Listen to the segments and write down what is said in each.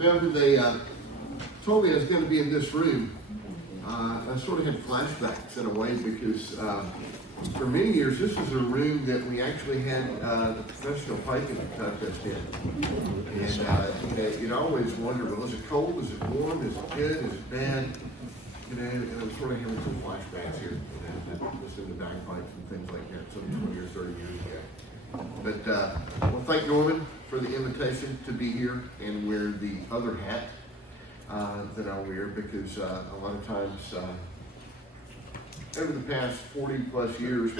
Well, when they told me I was going to be in this room, I sort of had flashbacks in a way because for many years this was a room that we actually had the professional piping contest in. And you'd always wonder, well, is it cold? Is it warm? Is it good? Is it bad? And I'm sort of having some flashbacks here, just in the bagpipes and things like that, some 20 or 30 years ago. But I want to thank Norman for the invitation to be here and wear the other hat that I wear, because a lot of times over the past 40 plus years,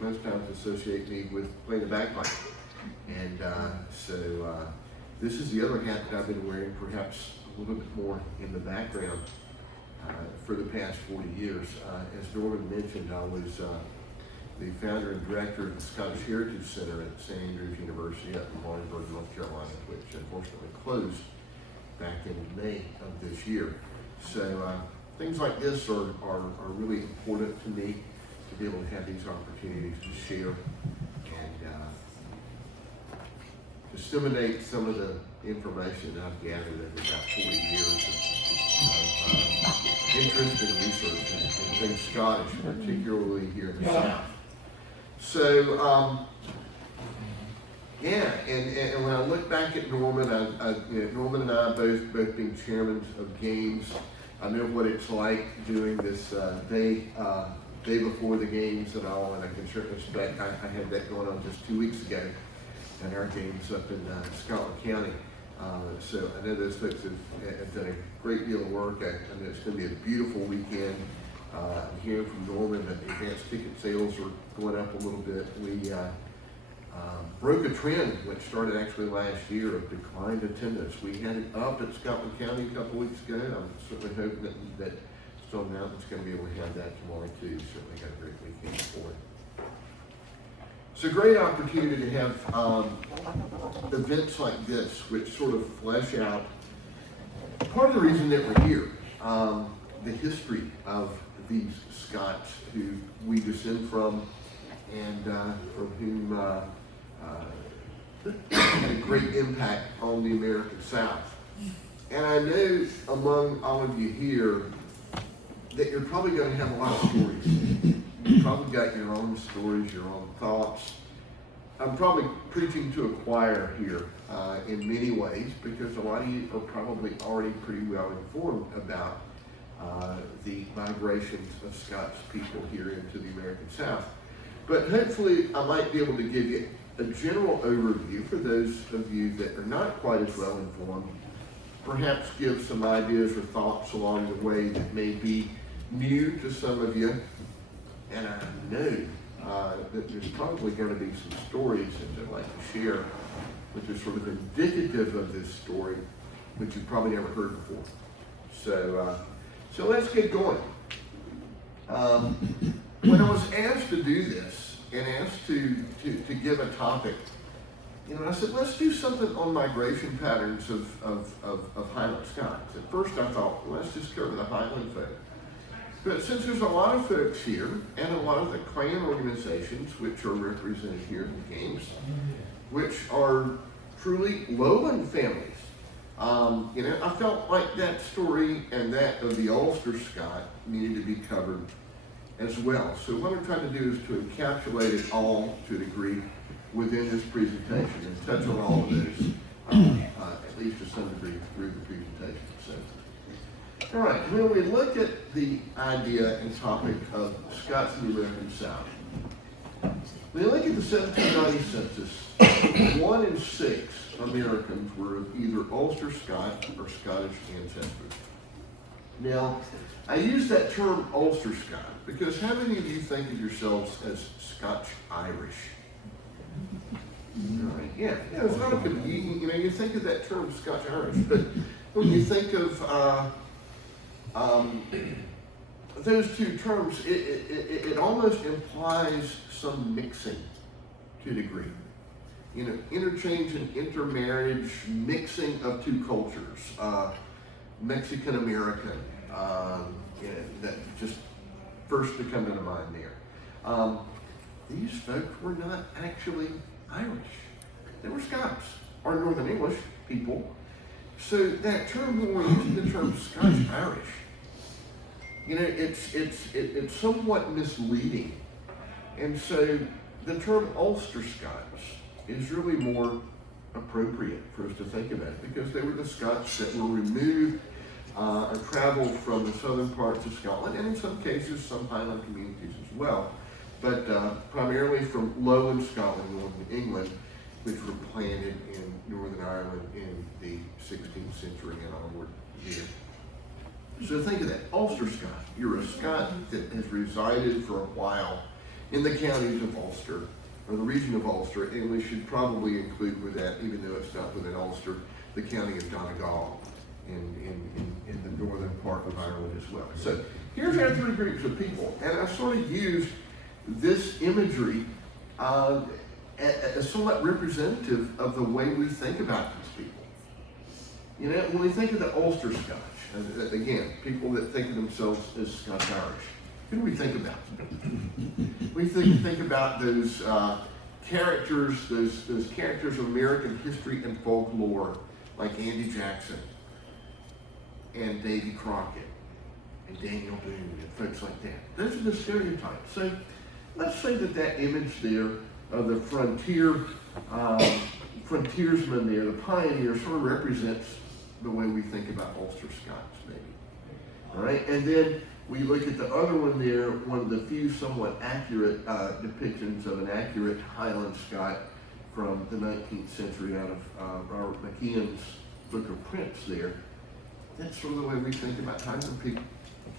most times associate me with playing the bagpipe. And so this is the other hat that I've been wearing, perhaps a little bit more in the background for the past 40 years. As Norman mentioned, I was the founder and director of the Scottish Heritage Center at St. Andrews University up in Laurinburg, North Carolina, which unfortunately closed back in May of this year. So things like this are really important to me, to be able to have these opportunities to share and disseminate some of the information that I've gathered over about 40 years of interest and research in things Scottish, particularly here in the South. So, yeah, and when I look back at Norman, Norman and I both being chairmen of games, I know what it's like doing this day before the games and all, and I can certainly expect, I had that going on just 2 weeks ago at our games up in Scotland County. So I know those folks have done a great deal of work. I know it's going to be a beautiful weekend. I'm hearing from Norman that the advanced ticket sales are going up a little bit. We broke a trend which started actually last year of declined attendance. We had it up at Scotland County a couple weeks ago. I'm certainly hoping that Stone Mountain's going to be able to have that tomorrow too. Certainly got a great weekend for it. It's a great opportunity to have events like this, which sort of flesh out part of the reason that we're here, the history of these Scots who we descend from, and from whom had a great impact on the American South. And I know among all of you here that you're probably going to have a lot of stories. You've probably got your own stories, your own thoughts. I'm probably preaching to a choir here in many ways, because a lot of you are probably already pretty well informed about the migrations of Scots people here into the American South. But hopefully I might be able to give you a general overview for those of you that are not quite as well informed, perhaps give some ideas or thoughts along the way that may be new to some of you. And I know that there's probably going to be some stories that I'd like to share, which are sort of indicative of this story, which you've probably never heard before. So let's get going. When I was asked to do this and asked to give a topic, I said, let's do something on migration patterns of Highland Scots. At first I thought, well, let's just cover the Highland folk. But since there's a lot of folks here, and a lot of the clan organizations which are represented here in the games, which are truly lowland families, I felt like that story and that of the Ulster Scot needed to be covered as well. So what I'm trying to do is to encapsulate it all to a degree within this presentation and touch on all of those, at least to some degree through the presentation. So, all right, when we look at the idea and topic of Scots in the American South, when you look at the 1790 census, 1 in 6 Americans were of either Ulster Scot or Scottish ancestry. Now, I use that term Ulster Scot because how many of you think of yourselves as Scotch-Irish? Right. Yeah, it's not a you think of that term Scotch-Irish, but when you think of those two terms, it almost implies some mixing to a degree. Interchange and intermarriage, mixing of two cultures, Mexican-American, that just first to come to mind there. These folks were not actually Irish. They were Scots, or Northern English people, So that term, when we're using the term Scotch-Irish, it's somewhat misleading. And so the term Ulster Scots is really more appropriate for us to think about it, because they were the Scots that were removed or traveled from the southern parts of Scotland, and in some cases some Highland communities as well, but primarily from lowland Scotland, northern England, which were planted in Northern Ireland in the 16th century and onward here. So think of that, Ulster Scot. You're a Scot that has resided for a while in the counties of Ulster, or the region of Ulster, and we should probably include with that, even though it's not within Ulster, the county of Donegal in the northern part of Ireland as well. So here's our three groups of people, and I sort of used this imagery as somewhat representative of the way we think about these people. When we think of the Ulster Scotch, again, people that think of themselves as Scotch-Irish, who do we think about? We think about those characters, those characters of American history and folklore, like Andy Jackson and Davy Crockett and Daniel Boone and folks like that. Those are the stereotypes. So let's say that image there of the frontiersman there, the pioneer, sort of represents the way we think about Ulster Scots, maybe. All right, and then we look at the other one there, one of the few somewhat accurate depictions of an accurate Highland Scot from the 19th century out of Robert McKeon's Book of Prints there. That's sort of the way we think about Highland people,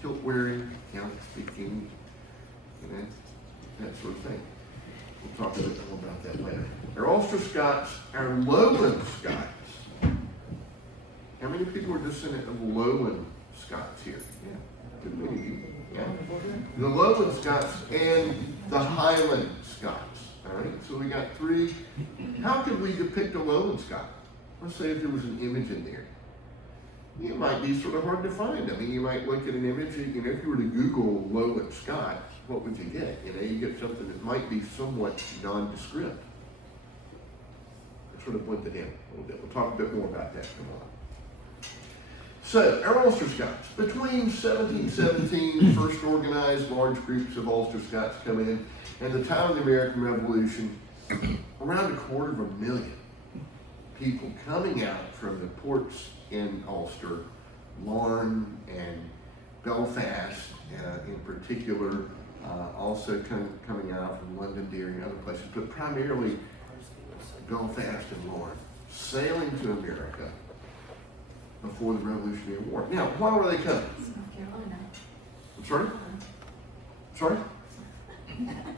kilt wearing, Gaelic speaking, that sort of thing. We'll talk a bit more about that later. Our Ulster Scots, our lowland Scots. How many people are descendant of lowland Scots here? Yeah. Good many of you. Yeah. The lowland Scots and the Highland Scots. All right. So we got three. How could we depict a lowland Scot? Let's say if there was an image in there. It might be sort of hard to find. I mean, you might look at an image. If you were to Google lowland Scot, what would you get? You get something that might be somewhat nondescript. Sort of blend it in a little bit. We'll talk a bit more about that in a while. So, our Ulster Scots. Between 1717, first organized large groups of Ulster Scots come in, and the time of the American Revolution, around 250,000 people coming out from the ports in Ulster, Lauren and Belfast in particular, also coming out from Londonderry and other places, but primarily Belfast and Lauren, sailing to America before the Revolutionary War. Now, why were they coming? South Carolina. I'm sorry? Sorry?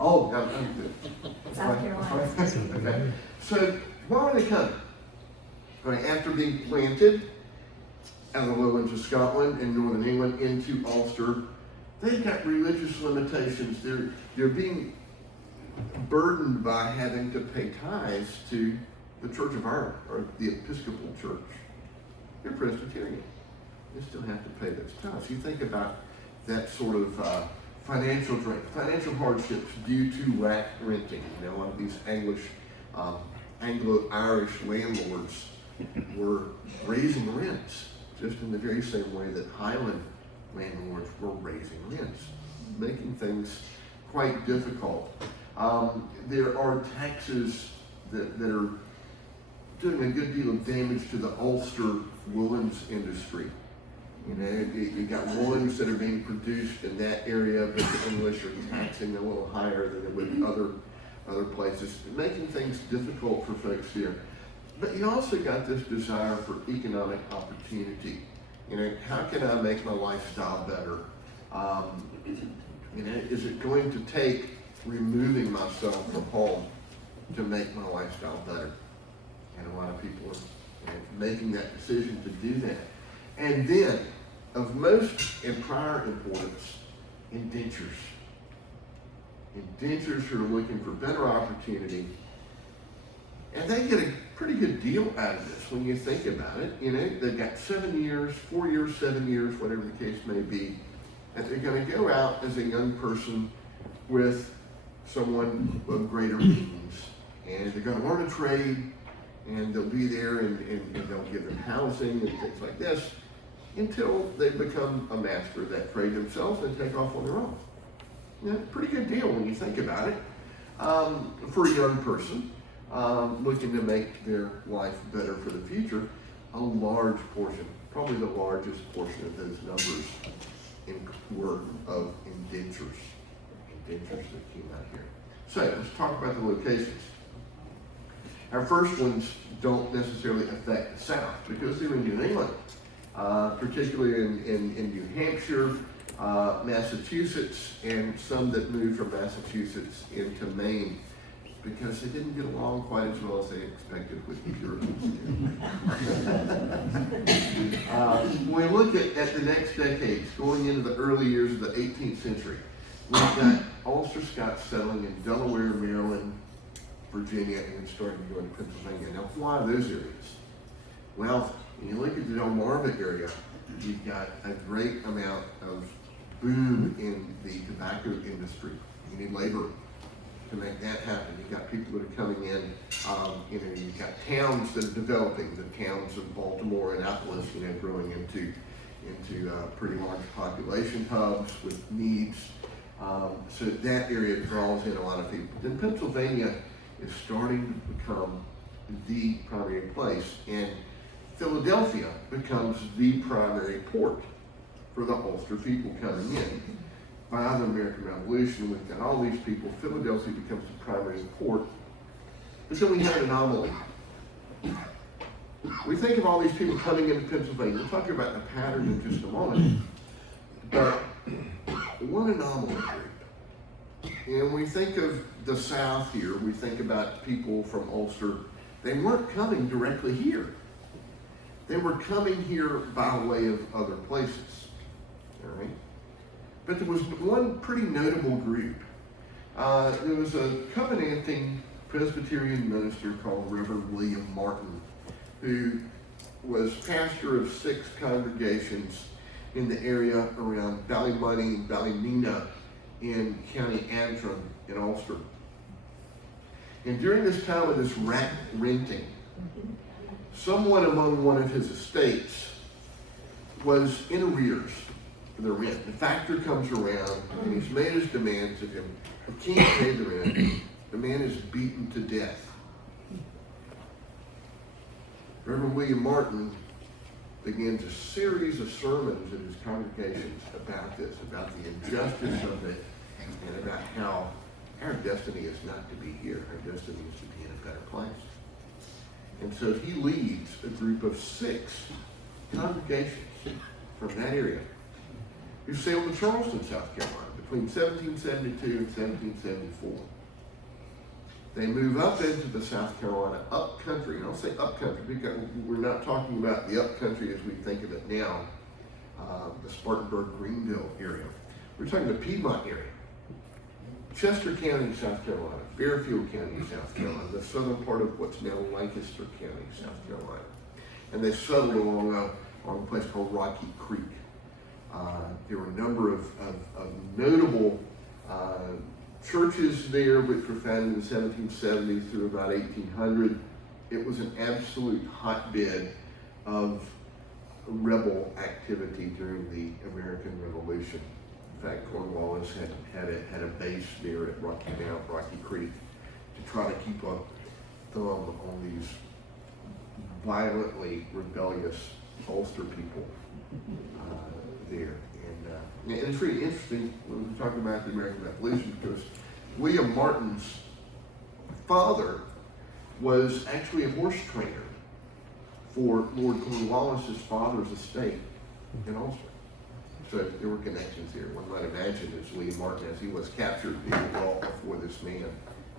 Oh, I'm good. South Carolina. Okay. So, why were they coming? Right, after being planted out of the lowlands of Scotland and northern England into Ulster, they've got religious limitations. They're being burdened by having to pay tithes to the Church of Ireland, or the Episcopal Church. They're Presbyterian. They still have to pay those tithes. You think about that sort of financial drain, financial hardships due to rack renting. A lot of these Anglo-Irish landlords were raising rents, just in the very same way that Highland landlords were raising rents, making things quite difficult. There are taxes that are doing a good deal of damage to the Ulster woolens industry. You got woolens that are being produced in that area, but the English are taxing a little higher than they would other places, making things difficult for folks here. But you also got this desire for economic opportunity. How can I make my lifestyle better? Is it going to take removing myself from home to make my lifestyle better? And a lot of people are making that decision to do that. And then, of most and prior importance, indentures. Indentures who are looking for better opportunity. And they get a pretty good deal out of this when you think about it. They've got 7 years, 4 years, 7 years, whatever the case may be. And they're going to go out as a young person with someone of greater means. And they're going to learn a trade, And they'll be there and they'll give them housing and things like this until they become a master of that trade themselves and take off on their own. You know, pretty good deal when you think about it. For a young person looking to make their life better for the future, a large portion, probably the largest portion of those numbers were of indentures that came out here. So let's talk about the locations. Our first ones don't necessarily affect the South because they're in New England, particularly in New Hampshire, Massachusetts, and some that moved from Massachusetts into Maine because they didn't get along quite as well as they expected with the Puritans. When we look at the next decades, going into the early years of the 18th century, we've got Ulster Scots settling in Delaware, Maryland, Virginia, and then starting to go into Pennsylvania. Now, why those areas? Well, when you look at the Delmarva area, you've got a great amount of boom in the tobacco industry. You need labor to make that happen. You've got people that are coming in, you've got towns that are developing, the towns of Baltimore and Annapolis, growing into pretty large population hubs with needs. So that area draws in a lot of people. Then Pennsylvania is starting to become the primary place, and Philadelphia becomes the primary port for the Ulster people coming in. By the American Revolution, we've got all these people. Philadelphia becomes the primary port. But then we have an anomaly. We think of all these people coming into Pennsylvania. We'll talk about the pattern in just a moment. But one anomaly group. And we think of the South here. We think about people from Ulster. They weren't coming directly here. They were coming here by way of other places. All right? But there was one pretty notable group. There was a covenanting Presbyterian minister called Reverend William Martin, who was pastor of 6 congregations in the area around Ballymoney and Ballymena in County Antrim in Ulster. And during this time of this rat renting, someone among one of his estates was in arrears for the rent. The factor comes around and he's made his demands of him. He can't pay the rent. The man is beaten to death. Reverend William Martin begins a series of sermons in his congregations about this, about the injustice of it, and about how our destiny is not to be here. Our destiny is to be in a better place. And so he leads a group of 6 congregations from that area who sailed to Charleston, South Carolina, between 1772 and 1774. They move up into the South Carolina up country, and I'll say up country because we're not talking about the up country as we think of it now, the Spartanburg, Greenville area. We're talking the Piedmont area. Chester County, South Carolina, Fairfield County, South Carolina, the southern part of what's now Lancaster County, South Carolina. And they settled along a place called Rocky Creek. There were a number of notable churches there, which were founded in the 1770s through about 1800. It was an absolute hotbed of rebel activity during the American Revolution. In fact, Cornwallis had a base there at Rocky Creek, to try to keep a thumb on these violently rebellious Ulster people there. And it's really interesting when we talk about the American Revolution, because William Martin's father was actually a horse trainer for Lord Cornwallis's father's estate in Ulster. So there were connections here. One might imagine as William Martin, as he was captured, being brought before this man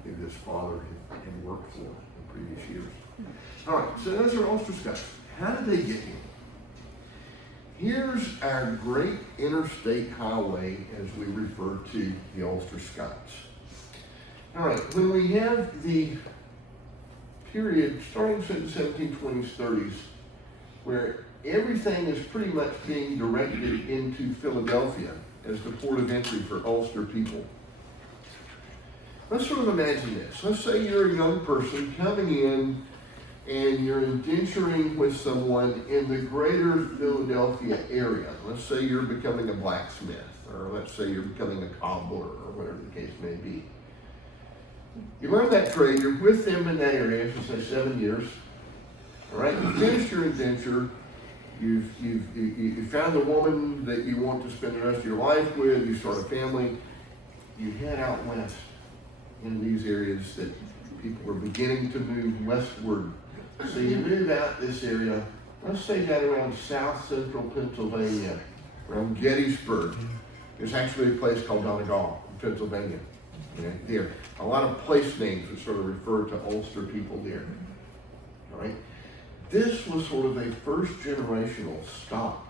who his father had worked for in previous years. All right, so those are Ulster Scots. How did they get here? Here's our great interstate highway, as we refer to the Ulster Scots. All right, when we have the period starting since the 1720s, 30s, where everything is pretty much being directed into Philadelphia as the port of entry for Ulster people. Let's sort of imagine this. Let's say you're a young person coming in and you're indenturing with someone in the greater Philadelphia area. Let's say you're becoming a blacksmith, or let's say you're becoming a cobbler, or whatever the case may be. You learn that trade, you're with them in that area for say 7 years. All right, you finish your indenture, you found the woman that you want to spend the rest of your life with, you start a family, you head out west in these areas that people are beginning to move westward. So you move out this area, let's say down around south central Pennsylvania, around Gettysburg. There's actually a place called Donegal in Pennsylvania. Okay, there. A lot of place names would sort of refer to Ulster people there. All right. This was sort of a first generational stop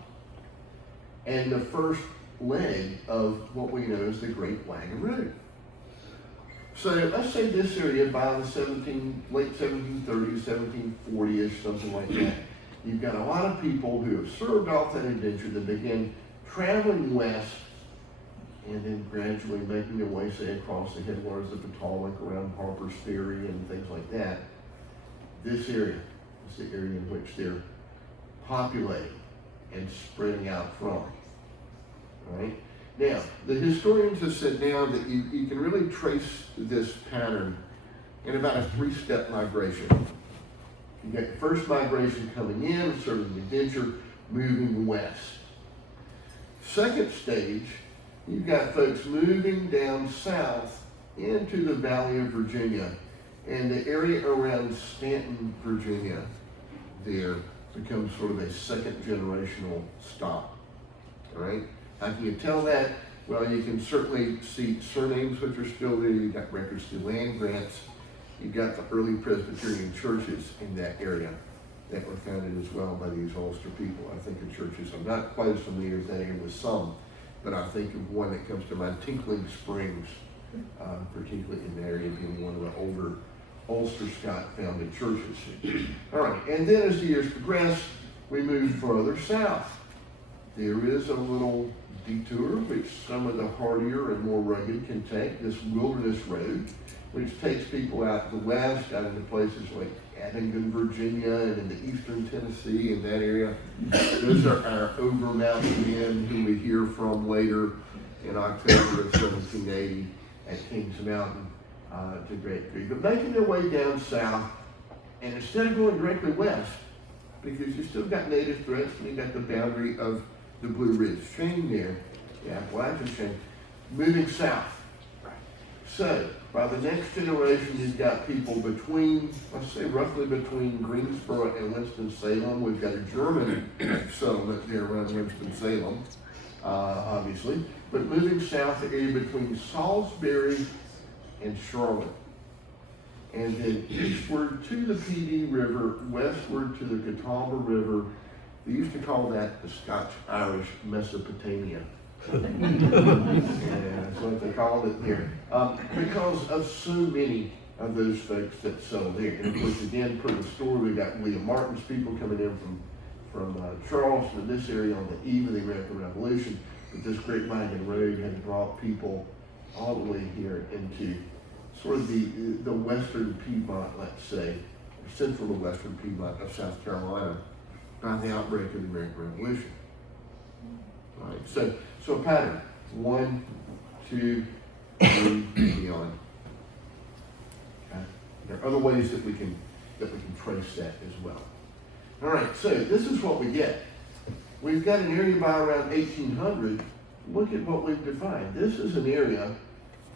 and the first leg of what we know as the Great Wagon Road. So let's say this area by the late 1730s, 1740-ish, something like that. You've got a lot of people who have served off that indenture that begin traveling west and then gradually making their way, say, across the headwaters of the Potomac, around Harper's Ferry and things like that. This area is the area in which they're populating and spreading out from. All right? Now, the historians have said now that you can really trace this pattern in about a 3-step migration. You get the first migration coming in, serving the indenture, moving west. Second stage, you've got folks moving down south into the Valley of Virginia, and the area around Stanton, Virginia, there becomes sort of a second generational stop. All right? How can you tell that? Well, you can certainly see surnames which are still there. You've got records to land grants. You've got the early Presbyterian churches in that area that were founded as well by these Ulster people. I think of churches, I'm not quite as familiar as that area with some, but I think of one that comes to mind, Tinkling Springs, particularly in the area, being one of the older Ulster Scot founded churches. All right, and then as the years progress, we move further south. There is a little detour which some of the hardier and more rugged can take, this wilderness road, which takes people out the west, out into places like Abingdon, Virginia, and into eastern Tennessee, in that area. Those are our over mountain men who we hear from later in October of 1780 at Kings Mountain to Great Creek. But making their way down south, and instead of going directly west, because you still got native threats, and you got the boundary of the Blue Ridge chain there, the Appalachian chain, moving south. So, by the next generation, you've got people between, let's say roughly between Greensboro and Winston-Salem. We've got a German settlement there around Winston-Salem, obviously. But moving south, the area between Salisbury and Charlotte. And then eastward to the PD River, westward to the Catawba River. They used to call that the Scotch-Irish Mesopotamia. And that's what they called it there. Because of so many of those folks that settled there. And of course, again, per the story, we got William Martin's people coming in from Charleston, this area on the eve of the American Revolution. But this Great Wagon Road had brought people all the way here into sort of the western Piedmont, let's say, or central to western Piedmont of South Carolina by the outbreak of the American Revolution. All right, so a pattern, 1, 2, 3, beyond. Okay. There are other ways that we can trace that as well. All right, so this is what we get. We've got an area by around 1800. Look at what we've defined. This is an area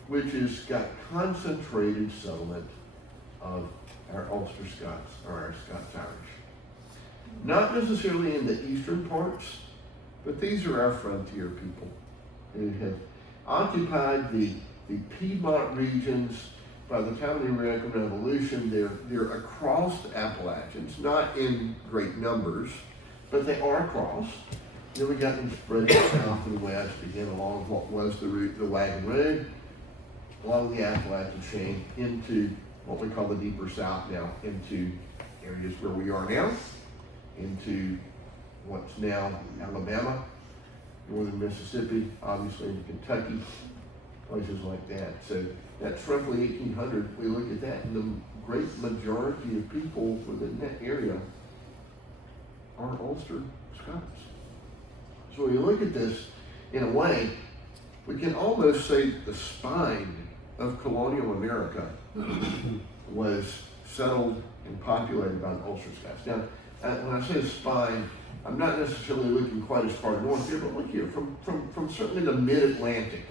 which has got concentrated settlement of our Ulster Scots, or our Scots-Irish. Not necessarily in the eastern parts, but these are our frontier people who have occupied the Piedmont regions. By the time of the American Revolution, they're across the Appalachians, not in great numbers, but they are across. Then we got them spread south and west, again along what was the route, the Wagon Road, along the Appalachian chain into what we call the deeper south now, into areas where we are now, into what's now Alabama, northern Mississippi, obviously into Kentucky, places like that. So that's roughly 1800. We look at that, and the great majority of people within that area are Ulster Scots. So when you look at this, in a way, we can almost say the spine of colonial America was settled and populated by the Ulster Scots. Now, when I say spine, I'm not necessarily looking quite as far north here, but look here, from certainly the mid-Atlantic.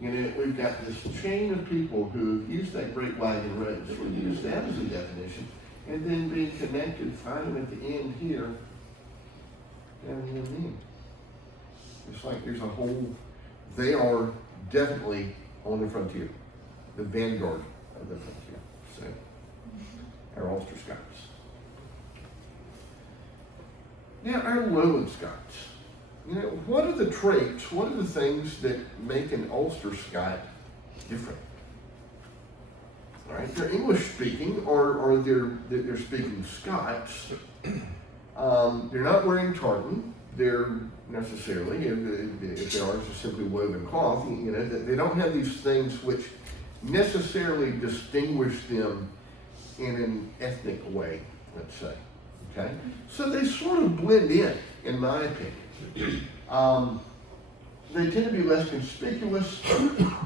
You know, we've got this chain of people who have used that Great Wagon Road, so we use that as a definition, and then being connected finally at the end here, down here and then. It's like there's a whole, they are definitely on the frontier, the vanguard of the frontier. So, our Ulster Scots. Now, our Lowland Scots. You know, what are the traits, what are the things that make an Ulster Scot different? All right, they're English speaking, or they're speaking Scots. They're not wearing tartan. They're necessarily, if they are, it's just simply woven cloth. You know, they don't have these things which necessarily distinguish them in an ethnic way, let's say. Okay, so they sort of blend in my opinion. They tend to be less conspicuous,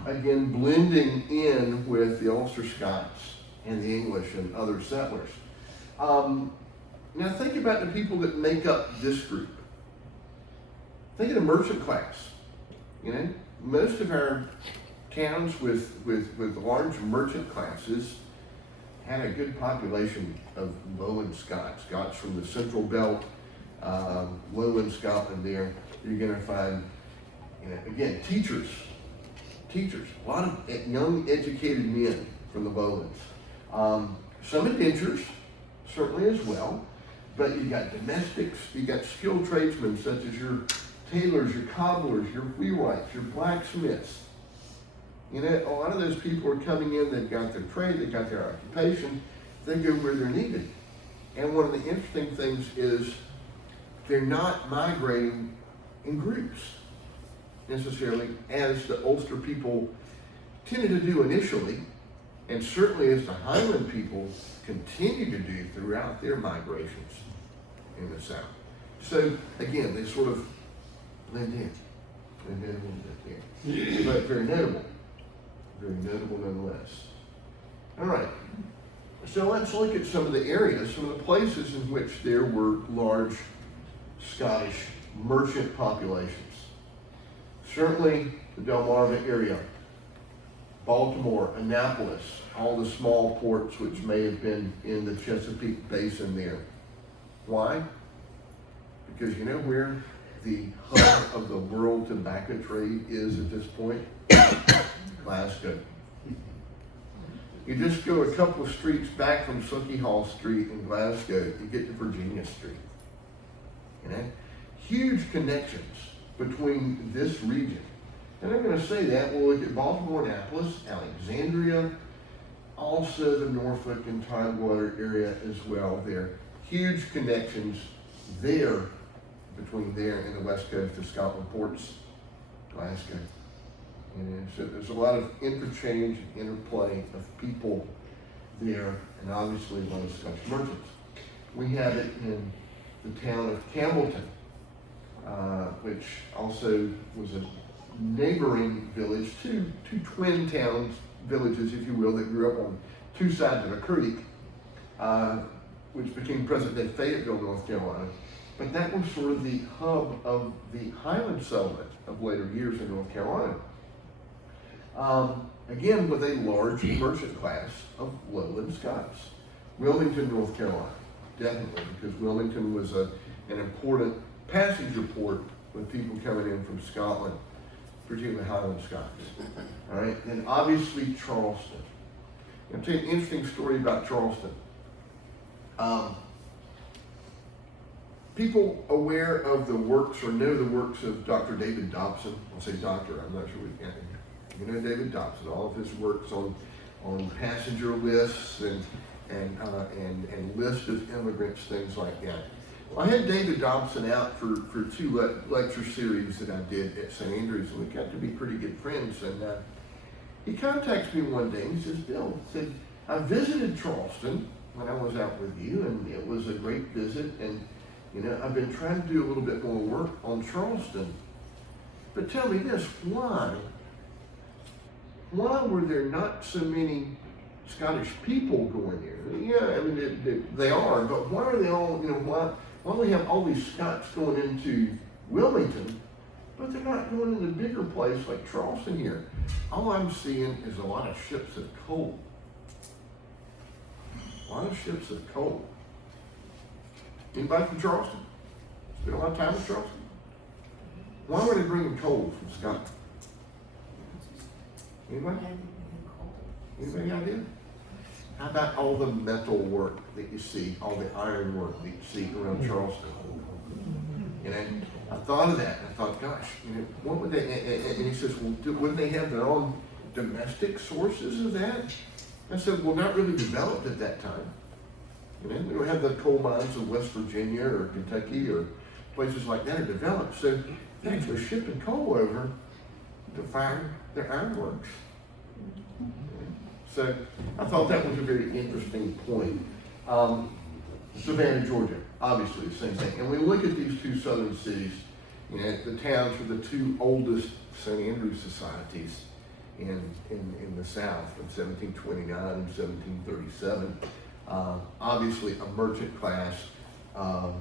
again, blending in with the Ulster Scots and the English and other settlers. Now think about the people that make up this group. Think of the merchant class. You know, most of our towns with large merchant classes had a good population of Lowland Scots, Scots from the Central Belt, Lowland Scotland there. You're going to find, you know, again, teachers, a lot of young educated men from the Lowlands. Some indentures, certainly as well, but you got domestics, you got skilled tradesmen such as your tailors, your cobblers, your wheelwrights, your blacksmiths. You know, a lot of those people are coming in, they've got their trade, they've got their occupation, they go where they're needed. And one of the interesting things is they're not migrating in groups necessarily as the Ulster people tended to do initially, and certainly as the Highland people continue to do throughout their migrations in the South. So again, they sort of blend in a little bit there, but very notable nonetheless. All right, so let's look at some of the areas, some of the places in which there were large Scottish merchant populations. Certainly the Delmarva area, Baltimore, Annapolis, all the small ports which may have been in the Chesapeake Basin there. Why? Because you know where the hub of the world tobacco trade is at this point? Glasgow. You just go a couple of streets back from Sauchiehall Street in Glasgow, you get to Virginia Street. You know? Huge connections between this region. And I'm going to say that we'll look at Baltimore, Annapolis, Alexandria, also the Norfolk and Tidewater area as well. There are huge connections there between there and the west coast of Scotland ports, Glasgow. And so there's a lot of interchange and interplay of people there, and obviously a lot of Scottish merchants. We have it in the town of Campbellton, which also was a neighboring village, two twin towns, villages, if you will, that grew up on two sides of a creek, which became present-day Fayetteville, North Carolina. But that was sort of the hub of the Highland settlement of later years in North Carolina. Again, with a large merchant class of Lowland Scots. Wilmington, North Carolina, definitely, because Wilmington was an important passenger port with people coming in from Scotland, particularly Highland Scots. All right, and obviously Charleston. I'm going to tell you an interesting story about Charleston. People aware of the works or know the works of Dr. David Dobson. I'll say doctor, I'm not sure we can. You know David Dobson, all of his works on passenger lists and list of immigrants, things like that. Well, I had David Dobson out for two lecture series that I did at St. Andrews, and we got to be pretty good friends. And he contacts me one day and he says, Bill, said, I visited Charleston when I was out with you, and it was a great visit, and I've been trying to do a little bit more work on Charleston. But tell me this, why were there not so many Scottish people going there? Yeah, I mean, they are, but why are they all, why do we have all these Scots going into Wilmington, but they're not going into a bigger place like Charleston here? All I'm seeing is a lot of ships of coal. A lot of ships of coal. Anybody from Charleston? Spent a lot of time in Charleston? Why were they bringing coal from Scotland? Anybody? Anybody idea? How about all the metal work that you see, all the iron work that you see around Charleston? I thought of that, and I thought, gosh, what would they, and he says, well, wouldn't they have their own domestic sources of that? I said, well, not really developed at that time. We don't have the coal mines of West Virginia or Kentucky or places like that are developed. So they're actually shipping coal over to fire their ironworks. So I thought that was a very interesting point. Savannah, Georgia, obviously the same thing. And we look at these two southern cities, the towns were the two oldest St. Andrew societies in the South from 1729 and 1737. Obviously a merchant class, a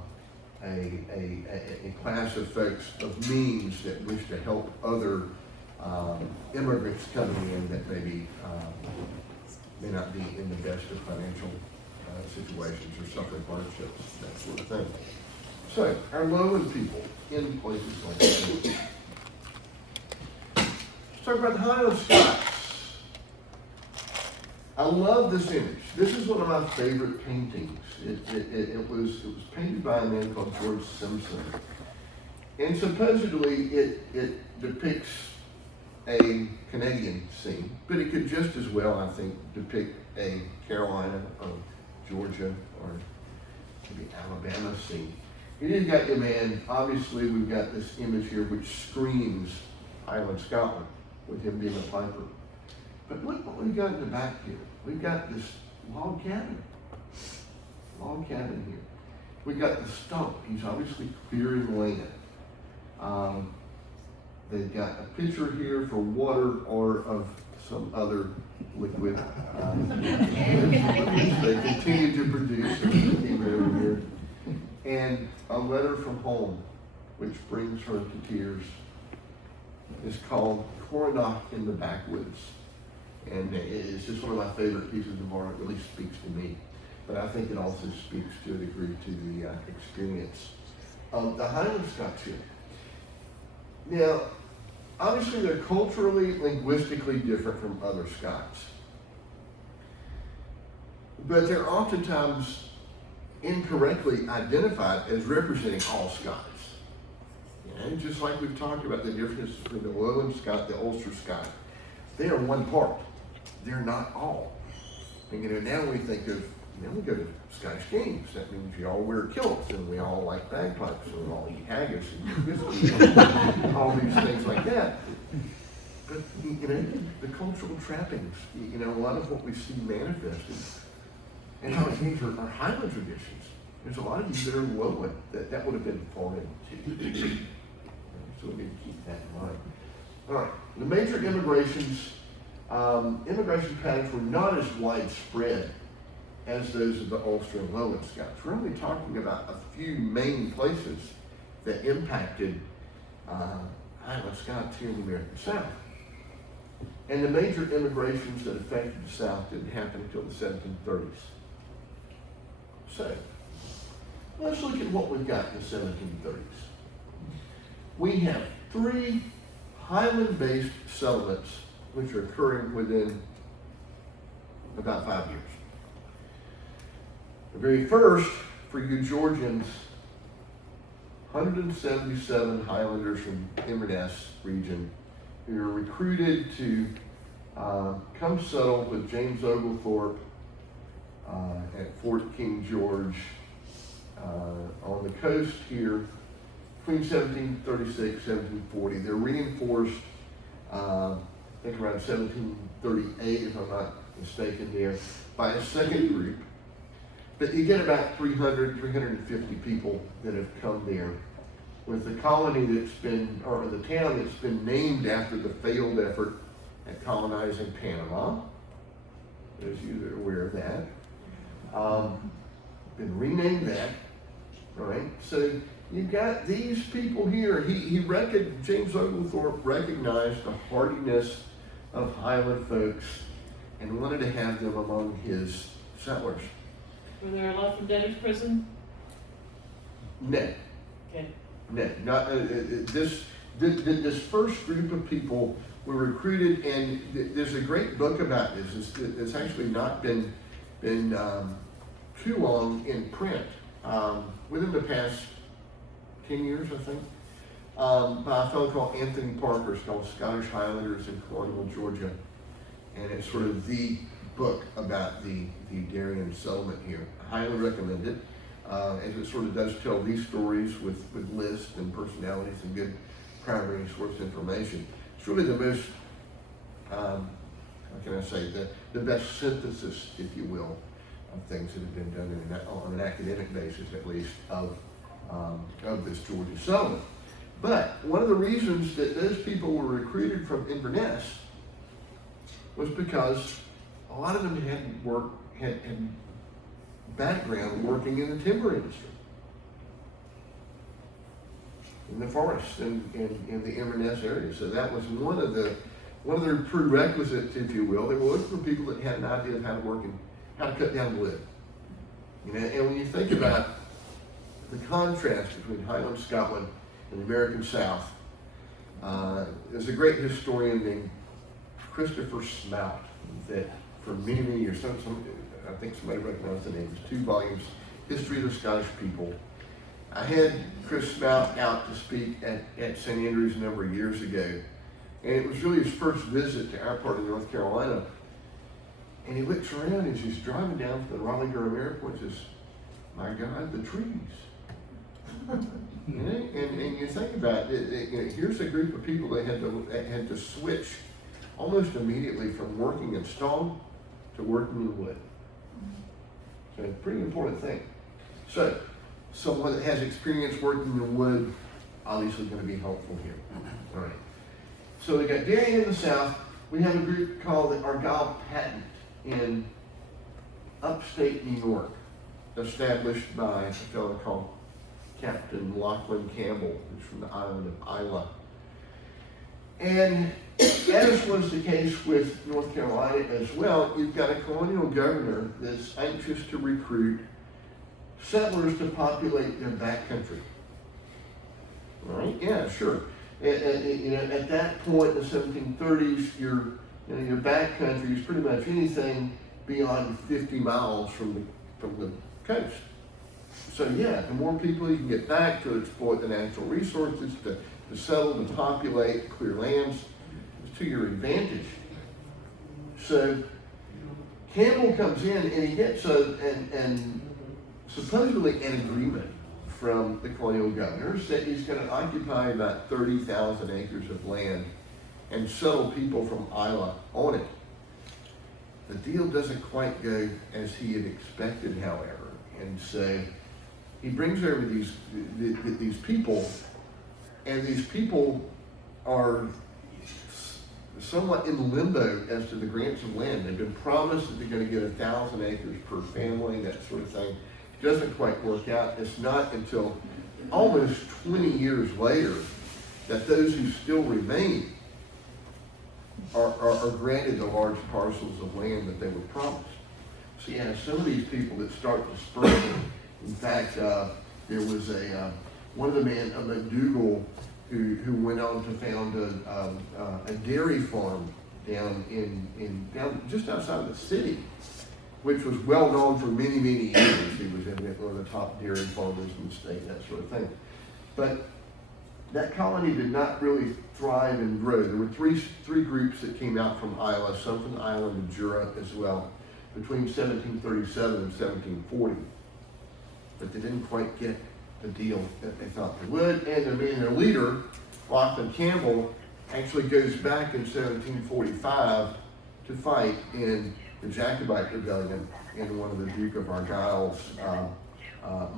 class of folks of means that wish to help other immigrants coming in that maybe may not be in the best of financial situations or suffering hardships, that sort of thing. So, our lowland people in places like that. Let's talk about the Highland Scots. I love this image. This is one of my favorite paintings. It was painted by a man called George Simpson. And supposedly it depicts a Canadian scene, but it could just as well, I think, depict a Carolina or Georgia or maybe Alabama scene. You've got your man, obviously we've got this image here which screams Highland Scotland with him being a piper. But look what we've got in the back here. We've got this log cabin. Log cabin here. We've got the stump. He's obviously clearing land. They've got a pitcher here for water or of some other liquid. They continue to produce here. And a letter from home, which brings her to tears, is called Coronach in the Backwoods. And it's just one of my favorite pieces of art. It really speaks to me. But I think it also speaks to a degree to the experience of the Highland Scots here. Now, obviously they're culturally, linguistically different from other Scots. But they're oftentimes incorrectly identified as representing all Scots. And just like we've talked about the difference between the Lowland Scot, the Ulster Scot, they are one part. They're not all. And now we think of, we go to Scottish Games. That means you all wear kilts and we all like bagpipes and we all eat haggis and all these things like that. But the cultural trappings, a lot of what we see manifested and how things are Highland traditions. There's a lot of you that are lowland that would have been foreign to. So we need to keep that in mind. All right, the major immigration patterns were not as widespread as those of the Ulster and Lowland Scots. We're only talking about a few main places that impacted Highland Scots here in the American South. And the major immigrations that affected the South didn't happen until the 1730s. So, let's look at what we've got in the 1730s. We have 3 Highland-based settlements which are occurring within about 5 years. The very first, for you Georgians, 177 Highlanders from Inverness region who were recruited to come settle with James Oglethorpe at Fort King George on the coast here between 1736 and 1740. They're reinforced, I think around 1738, if I'm not mistaken there, by a second group. But you get about 300, 350 people that have come there, with the colony that's been, or the town that's been named after the failed effort at colonizing Panama. Those of you that are aware of that. Been renamed that, right? So you've got these people here. James Oglethorpe recognized the hardiness of Highland folks and wanted to have them among his settlers. Were there a lot from debtor's prison? No. Okay. No, not this first group of people were recruited, and there's a great book about this. It's actually not been too long in print. Within the past 10 years, I think, by a fellow called Anthony Parker. It's called Scottish Highlanders in Colonial Georgia, and it's sort of the book about the Darien settlement here. I highly recommend it, as it sort of does tell these stories with lists and personalities and good primary source information. It's really the most, how can I say, the best synthesis, if you will, of things that have been done on an academic basis, at least, of this Georgia settlement. But one of the reasons that those people were recruited from Inverness was because a lot of them had background working in the timber industry, in the forests in the Inverness area. So that was one of their prerequisites, if you will. They were looking for people that had an idea of how to work and how to cut down wood. You know, and when you think about the contrast between Highland Scotland and the American South, there's a great historian named Christopher Smout that for many, many years, I think somebody recognized the name, it's 2 volumes, History of the Scottish People. I had Chris Smout out to speak at St. Andrews a number of years ago, and it was really his first visit to our part of North Carolina. And he looks around as he's driving down from the Raleigh-Durham Airport and says, "My God, the trees." You know? And you think about it, you know, here's a group of people that had to switch almost immediately from working in stone to working in wood. So it's a pretty important thing. So someone that has experience working in wood, obviously going to be helpful here. All right. So we got Darien in the south. We have a group called the Argyle Patent in upstate New York, established by a fellow called Captain Lachlan Campbell, who's from the island of Isla. And as was the case with North Carolina as well, you've got a colonial governor that's anxious to recruit settlers to populate their backcountry. All right? Yeah, sure. You know, at that point in the 1730s, your backcountry is pretty much anything beyond 50 miles from the coast. So yeah, the more people you can get back to exploit the natural resources, to settle, to populate, clear lands, it's to your advantage. So Campbell comes in and he gets supposedly an agreement from the colonial governors that he's going to occupy about 30,000 acres of land and settle people from Isla on it. The deal doesn't quite go as he had expected, however, and so he brings over these people, and these people are somewhat in limbo as to the grants of land. They've been promised that they're going to get 1,000 acres per family, that sort of thing. It doesn't quite work out. It's not until almost 20 years later that those who still remain are granted the large parcels of land that they were promised. So you have some of these people that start dispersing. In fact, there was one of the men, a McDougall, who went on to found a dairy farm down just outside of the city, which was well known for many, many years. He was one of the top dairy farmers in the state, that sort of thing. But that colony did not really thrive and grow. There were three groups that came out from Isla, some from the island of Jura as well, between 1737 and 1740. But they didn't quite get the deal that they thought they would. And their leader, Lachlan Campbell, actually goes back in 1745 to fight in the Jacobite rebellion in one of the Duke of Argyll's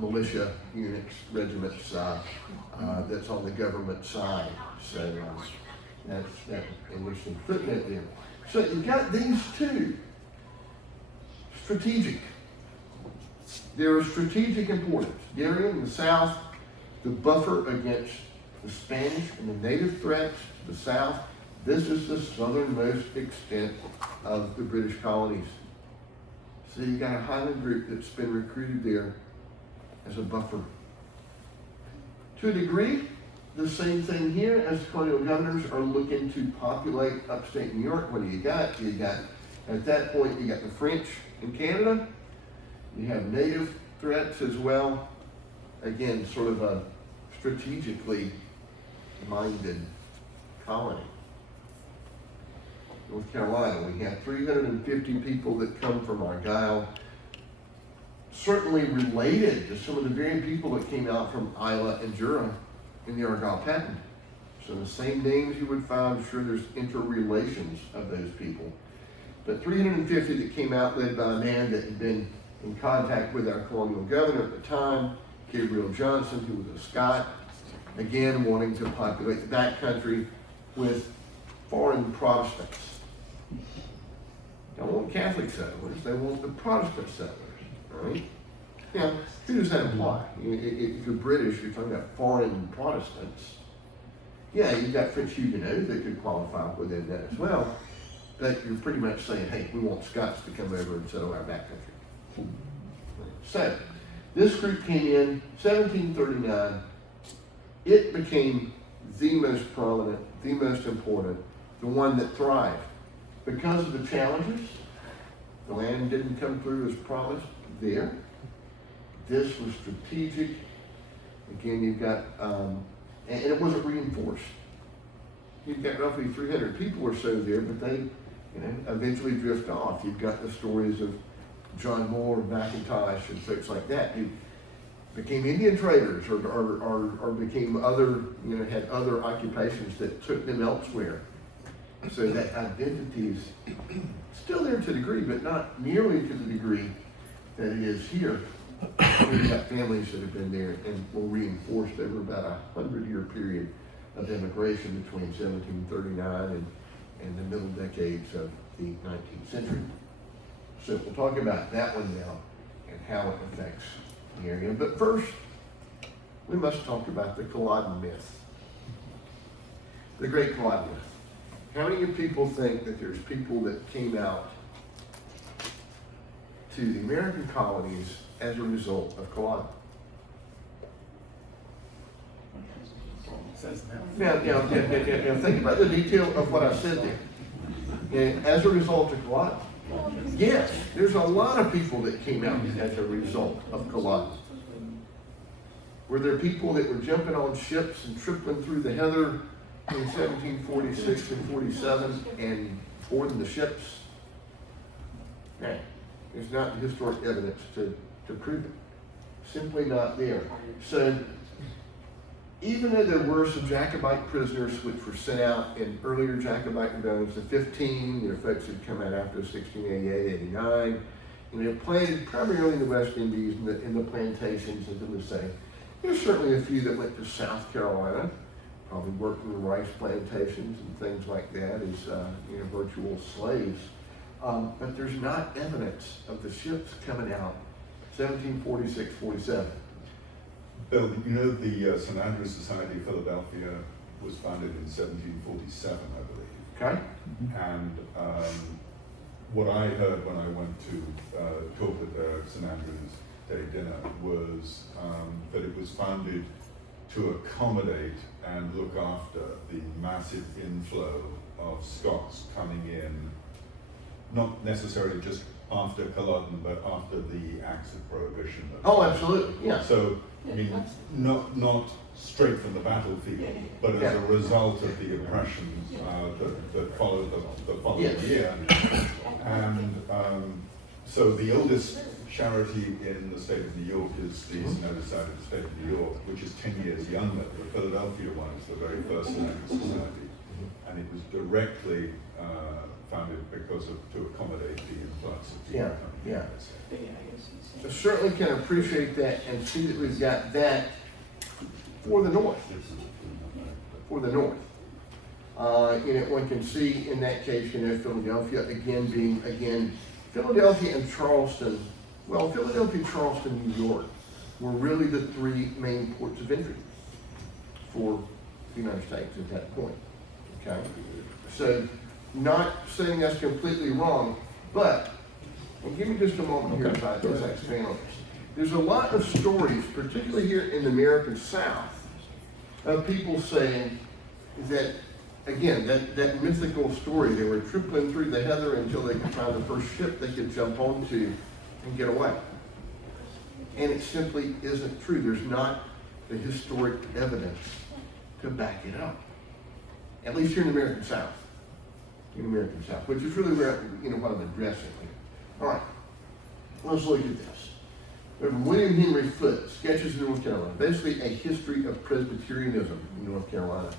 militia units, regiments that's on the government side. So that's interesting footnote there. So you've got these two. Strategic. They're of strategic importance. Darien in the south, the buffer against the Spanish and the native threats to the south. This is the southernmost extent of the British colonies. So you got a Highland group that's been recruited there as a buffer. To a degree, the same thing here as colonial governors are looking to populate upstate New York. What do you got? You got, at that point, you got the French in Canada. You have native threats as well. Again, sort of a strategically minded colony. North Carolina, we have 350 people that come from Argyll, certainly related to some of the very people that came out from Isla and Jura in the Argyll patent. So the same names you would find, I'm sure there's interrelations of those people. But 350 that came out led by a man that had been in contact with our colonial governor at the time, Gabriel Johnson, who was a Scot, again wanting to populate the backcountry with foreign Protestants. They don't want Catholic settlers, they want the Protestant settlers, right? Now, who does that apply? If you're British, you're talking about foreign Protestants. Yeah, you've got French Huguenots that could qualify within that as well, but you're pretty much saying, hey, we want Scots to come over and settle our backcountry. So, this group came in 1739. It became the most prominent, the most important, the one that thrived. Because of the challenges, the land didn't come through as promised there. This was strategic. Again, you've got, and it wasn't reinforced. You've got roughly 300 people or so there, but they, eventually drift off. You've got the stories of John Moore and McIntosh and folks like that who became Indian traders or became other, had other occupations that took them elsewhere. So that identity is still there to a degree, but not nearly to the degree that it is here. We've got families that have been there and were reinforced over about a 100-year period of immigration between 1739 and the middle decades of the 19th century. So we'll talk about that one now and how it affects the area. But first, we must talk about the Culloden myth. The Great Culloden myth. How many of you people think that there's people that came out to the American colonies as a result of Culloden? Now, think about the detail of what I said there. And as a result of Culloden. Yes, there's a lot of people that came out as a result of Culloden. Were there people that were jumping on ships and tripling through the heather in 1746 and 47 and boarding the ships? No, there's not the historic evidence to prove it. Simply not there. So, even though there were some Jacobite prisoners which were sent out in earlier Jacobite rebellions, the 15, folks who'd come out after 1688, 89, and they planted primarily in the West Indies in the plantations, as I was saying. There's certainly a few that went to South Carolina, probably worked in the rice plantations and things like that as virtual slaves. But there's not evidence of the ships coming out 1746, 47. Bill, the St. Andrew's Society of Philadelphia was founded in 1747, I believe. Okay. And what I heard when I went to talk at the St. Andrew's Day dinner was that it was founded to accommodate and look after the massive inflow of Scots coming in, not necessarily just after Culloden, but after the Acts of Prohibition. Oh, absolutely, yeah. So, I mean, not straight from the battlefield, but as a result of the oppressions that followed the following year. And so the oldest charity in the state of New York is the St. Andrew's Society of the state of New York, which is 10 years younger. The Philadelphia one is the very first St. Andrew's Society. and it was directly founded to accommodate the influx of people coming in. I certainly can appreciate that and see that we've got that for the north. For the north. One can see in that case, Philadelphia being Philadelphia and Charleston. Well, Philadelphia, Charleston, New York were really the three main ports of entry for the United States at that point. Okay? So, not saying that's completely wrong, but, and give me just a moment here about this expand on this. There's a lot of stories, particularly here in the American South, of people saying that, again, that mythical story, they were tripling through the heather until they could find the first ship they could jump onto and get away. And it simply isn't true. There's not the historic evidence to back it up. At least here in the American South. In the American South, which is really where, what I'm addressing here. All right, let's look at this. William Henry Foote, Sketches in North Carolina, basically a history of Presbyterianism in North Carolina,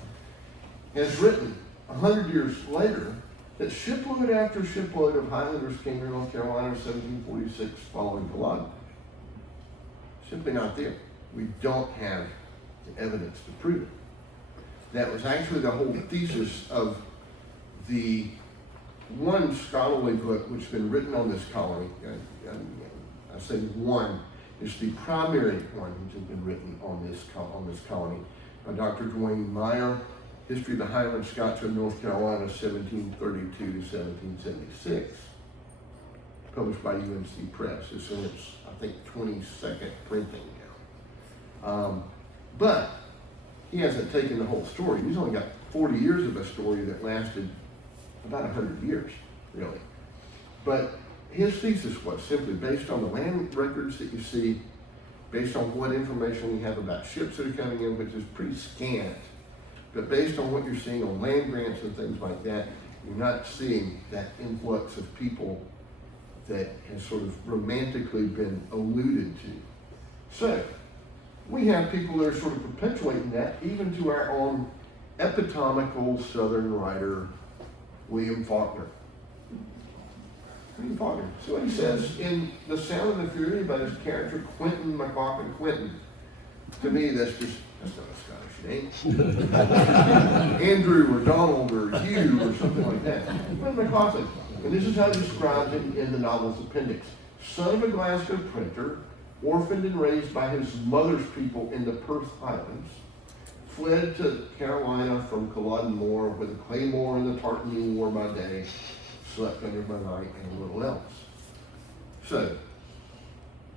has written 100 years later that shipload after shipload of Highlanders came to North Carolina in 1746 following Culloden. Simply not there. We don't have the evidence to prove it. That was actually the whole thesis of the one scholarly book which has been written on this colony. I say one, is the primary one which has been written on this colony by Dr. Dwayne Meyer, History of the Highland Scots of North Carolina, 1732 to 1776, published by UNC Press. It's in its, I think, 22nd printing now. But he hasn't taken the whole story. He's only got 40 years of a story that lasted about 100 years, really. But his thesis was simply based on the land records that you see, based on what information we have about ships that are coming in, which is pretty scant, but based on what you're seeing on land grants and things like that, you're not seeing that influx of people that has sort of romantically been alluded to. So, we have people that are sort of perpetuating that, even to our own epitomical Southern writer, William Faulkner. William Faulkner. See what he says in The Sound of the Fury about his character Quentin McLaughlin Quentin. To me, that's not a Scottish name. Andrew or Donald or Hugh or something like that. Quentin McLaughlin. And this is how he describes it in the novel's appendix. Son of a Glasgow printer, orphaned and raised by his mother's people in the Perth Highlands, fled to Carolina from Culloden Moor with a claymore in the Tartany War by day, slept under by night, and a little else. So,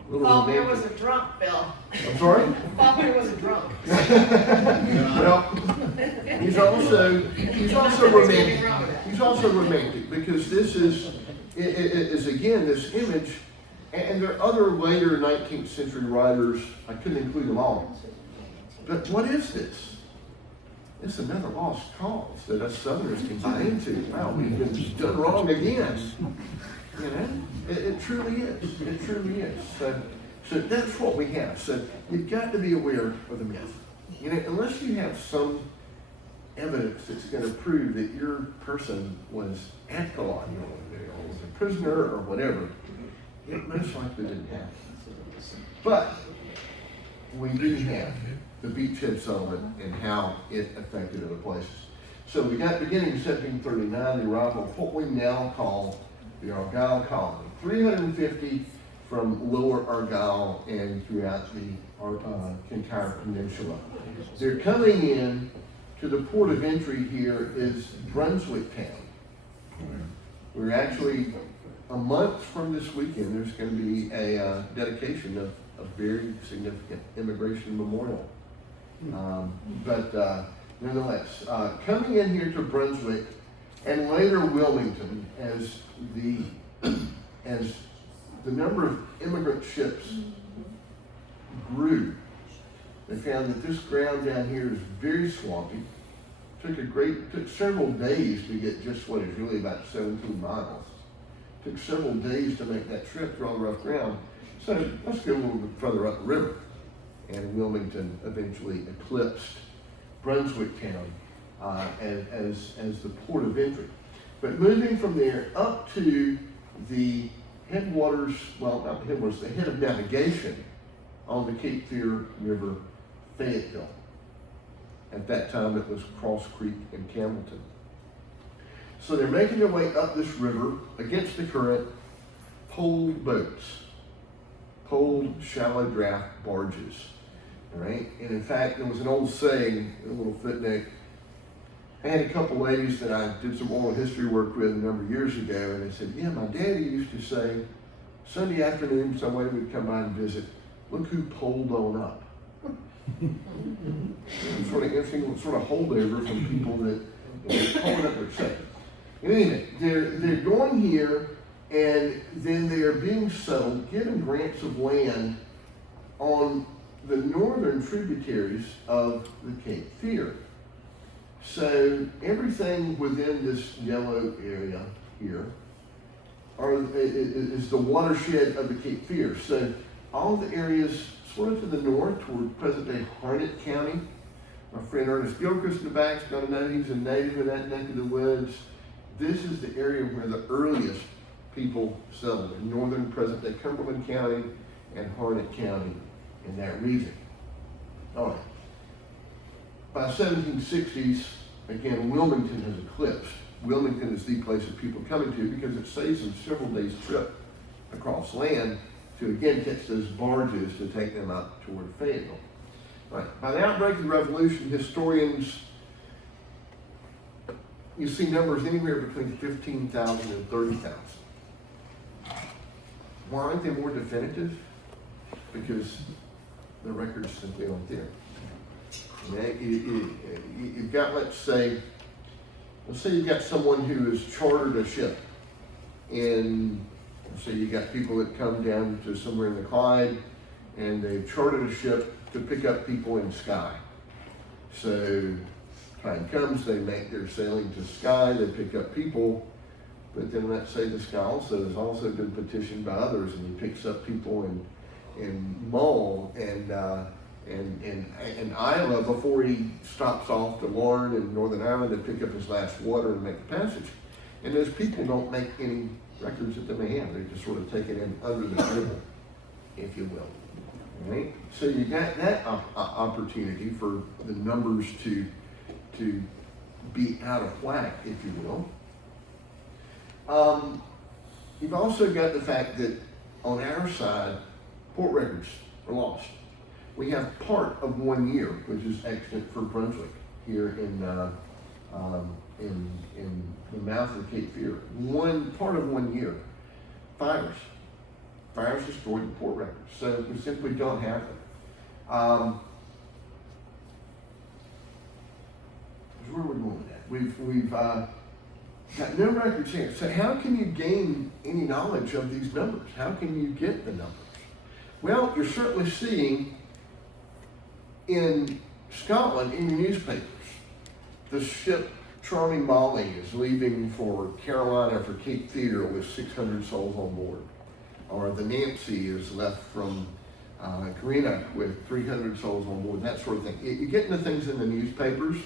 Faulkner was a drunk, Bill. I'm sorry? Faulkner was a drunk. Well, he's also romantic. He's also romantic because this is again this image, and there are other later 19th century writers. I couldn't include them all. But what is this? It's another lost cause that us Southerners can buy into. Wow, we've been done wrong again. You know, it truly is. It truly is. So that's what we have. So you've got to be aware of the myth. You know, unless you have some evidence that's going to prove that your person was at Culloden or was a prisoner or whatever, it most likely didn't happen. But we do have the beachhead settlement and how it affected other places. So we got beginning in 1739, the arrival of what we now call the Argyll colony. 350 from Lower Argyll and throughout the entire peninsula. They're coming in to the port of entry here is Brunswick Town. We're actually a month from this weekend, there's going to be a dedication of a very significant immigration memorial. But nonetheless, coming in here to Brunswick and later Wilmington as the number of immigrant ships grew, they found that this ground down here is very swampy. Took several days to get just what is really about 17 miles. Took several days to make that trip through all the rough ground. So let's go a little bit further up the river. And Wilmington eventually eclipsed Brunswick Town as the port of entry. But moving from there up to the headwaters, well, not the headwaters, the head of navigation on the Cape Fear River, Fayetteville. At that time, it was Cross Creek and Campbellton. So they're making their way up this river against the current, poled boats, poled shallow draft barges. All right? And in fact, there was an old saying, a little footnote. I had a couple ladies that I did some oral history work with a number of years ago, and they said, yeah, my daddy used to say, Sunday afternoon, somebody would come by and visit. Look who poled on up. Sort of interesting, sort of holdover from people that poled up their second. Anyway, they're going here, and then they are being settled, given grants of land on the northern tributaries of the Cape Fear. So everything within this yellow area here is the watershed of the Cape Fear. So all the areas sort of to the north toward present-day Harnett County. My friend Ernest Gilchrist in the back is going to know he's a native of that neck of the woods. This is the area where the earliest people settled in northern present-day Cumberland County and Harnett County in that region. All right. By 1760s, again, Wilmington has eclipsed. Wilmington is the place that people come to because it saves them several days' trip across land to again catch those barges to take them out toward Fayetteville. Right. By the outbreak of the Revolution, historians, you see numbers anywhere between 15,000 and 30,000. Why aren't they more definitive? Because the records simply aren't there. You've got, let's say you've got someone who has chartered a ship, and so you got people that come down to somewhere in the Clyde, and they've chartered a ship to pick up people in Skye. So time comes, they make their sailing to Skye, they pick up people, but then let's say the Skye also has also been petitioned by others, and he picks up people in Mull and Isla before he stops off to Lauren in Northern Ireland to pick up his last water and make the passage. And those people don't make any records that they may have. They just sort of take it in under the table, if you will. All right? So you got that opportunity for the numbers to be out of whack, if you will. You've also got the fact that on our side, port records are lost. We have part of 1 year, which is extant for Brunswick here in the mouth of the Cape Fear. Part of 1 year. Fires destroyed the port records, so we simply don't have them. Where are we going with that? We've got no records here. So how can you gain any knowledge of these numbers? How can you get the numbers? Well, you're certainly seeing in Scotland, in your newspapers, the ship Charming Molly is leaving for Carolina for Cape Fear with 600 souls on board. Or the Nancy is left from Greenock with 300 souls on board, that sort of thing. You get into things in the newspapers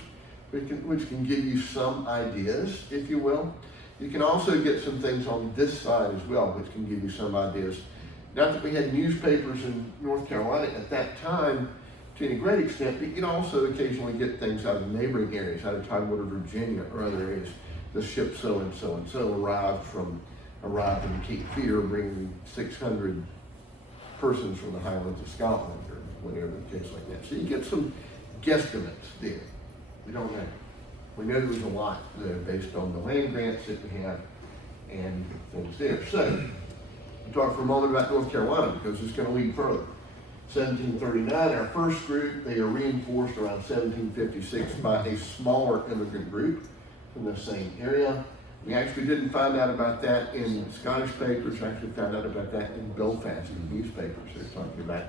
which can give you some ideas, if you will. You can also get some things on this side as well, which can give you some ideas. Not that we had newspapers in North Carolina at that time to any great extent, but you'd also occasionally get things out of neighboring areas, out of Tidewater, Virginia, or other areas. The ship so-and-so arrived in Cape Fear, bringing 600 persons from the Highlands of Scotland, or whatever the case like that. So you get some guesstimates there. We don't know. We know there was a lot there based on the land grants that we have and things there. So, we'll talk for a moment about North Carolina because it's going to lead further. 1739, our first group, they are reinforced around 1756 by a smaller immigrant group from the same area. We actually didn't find out about that in Scottish papers. We actually found out about that in Belfast in newspapers. They're talking about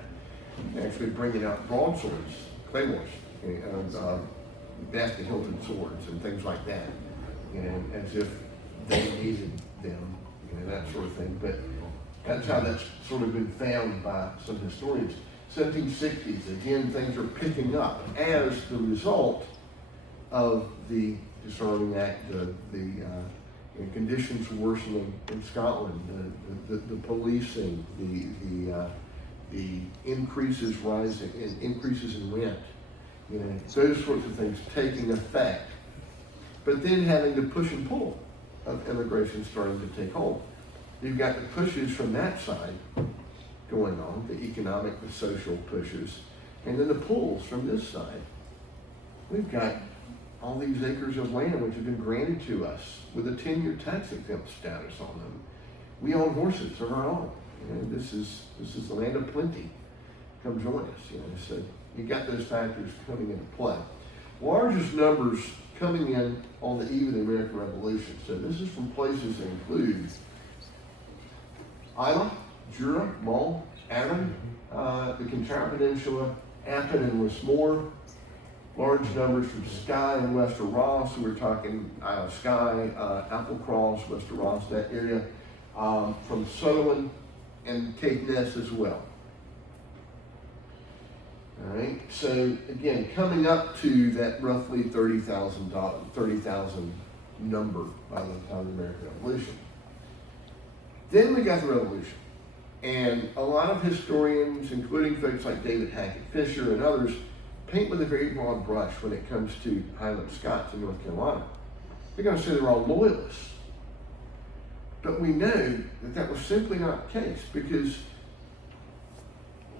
actually bringing out broadswords, claymores, basket hilted swords and things like that, as if they needed them, that sort of thing. But that's how that's sort of been found by some historians. 1760s, again, things are picking up as the result of the Disarming Act, conditions worsening in Scotland, the policing, the increases in rent, those sorts of things taking effect. But then having the push and pull of immigration starting to take hold. You've got the pushes from that side going on, the economic, the social pushes, and then the pulls from this side. We've got all these acres of land which have been granted to us with a 10-year tax exempt status on them. We own horses of our own. This is the land of plenty. Come join us. So you got those factors coming into play. Largest numbers coming in on the eve of the American Revolution. So this is from places that include Islay, Jura, Mull, Avon, the Kintyre Peninsula, Appin and Lismore. Large numbers from Skye and Wester Ross, so we're talking Skye, Applecross, Wester Ross, that area, from Sutherland and Caithness as well. All right, so again, coming up to that roughly 30,000 number by the time of the American Revolution. Then we got the Revolution, and a lot of historians, including folks like David Hackett Fisher and others, paint with a very broad brush when it comes to Highland Scots in North Carolina. They're going to say they're all loyalists. But we know that was simply not the case, because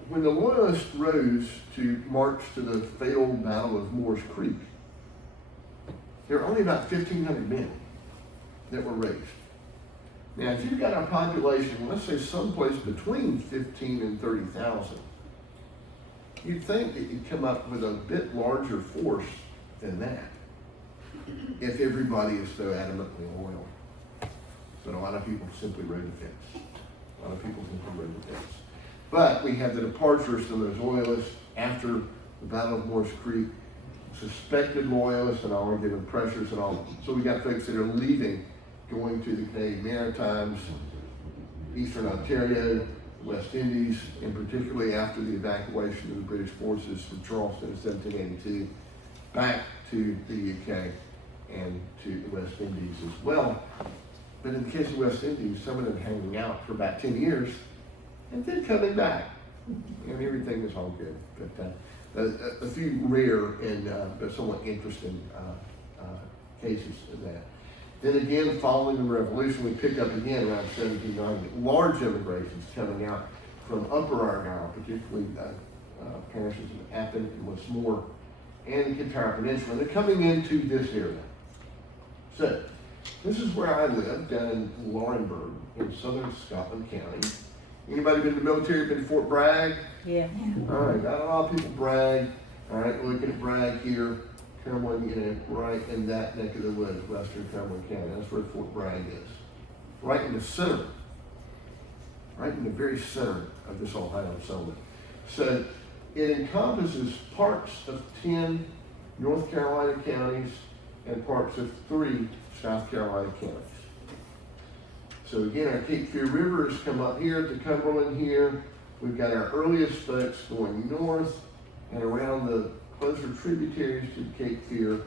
when the Loyalists rose to march to the failed Battle of Moores Creek, there were only about 1,500 men that were raised. Now, if you've got a population, let's say someplace between 15 and 30,000, you'd think that you'd come up with a bit larger force than that if everybody is so adamantly loyal. But a lot of people simply rode the fence. But we have the departures from those loyalists after the Battle of Moores Creek, suspected loyalists and all are given pressures and all. So we got folks that are leaving, going to the Canadian Maritimes, Eastern Ontario, West Indies, and particularly after the evacuation of the British forces from Charleston in 1782, back to the UK and to the West Indies as well. But in the case of West Indies, some of them hanging out for about 10 years and then coming back. And everything was all good. But a few rare and but somewhat interesting cases of that. Then again, following the Revolution, we pick up again around 1790, large immigrations coming out from Upper Argyll, particularly parishes of Appin and Lismore and the Kintyre Peninsula. And they're coming into this area. So, this is where I live, down in Laurinburg, in southern Scotland County. Anybody been to the military, been to Fort Bragg? Yeah. All right, got a lot of people Bragg. All right, looking at Bragg here, Cumberland, right in that neck of the woods, western Cumberland County. That's where Fort Bragg is. Right in the center, right in the very center of this old Highland settlement. So it encompasses parts of 10 North Carolina counties and parts of 3 South Carolina counties. So again, our Cape Fear River has come up here to Cumberland here. We've got our earliest folks going north and around the closer tributaries to the Cape Fear,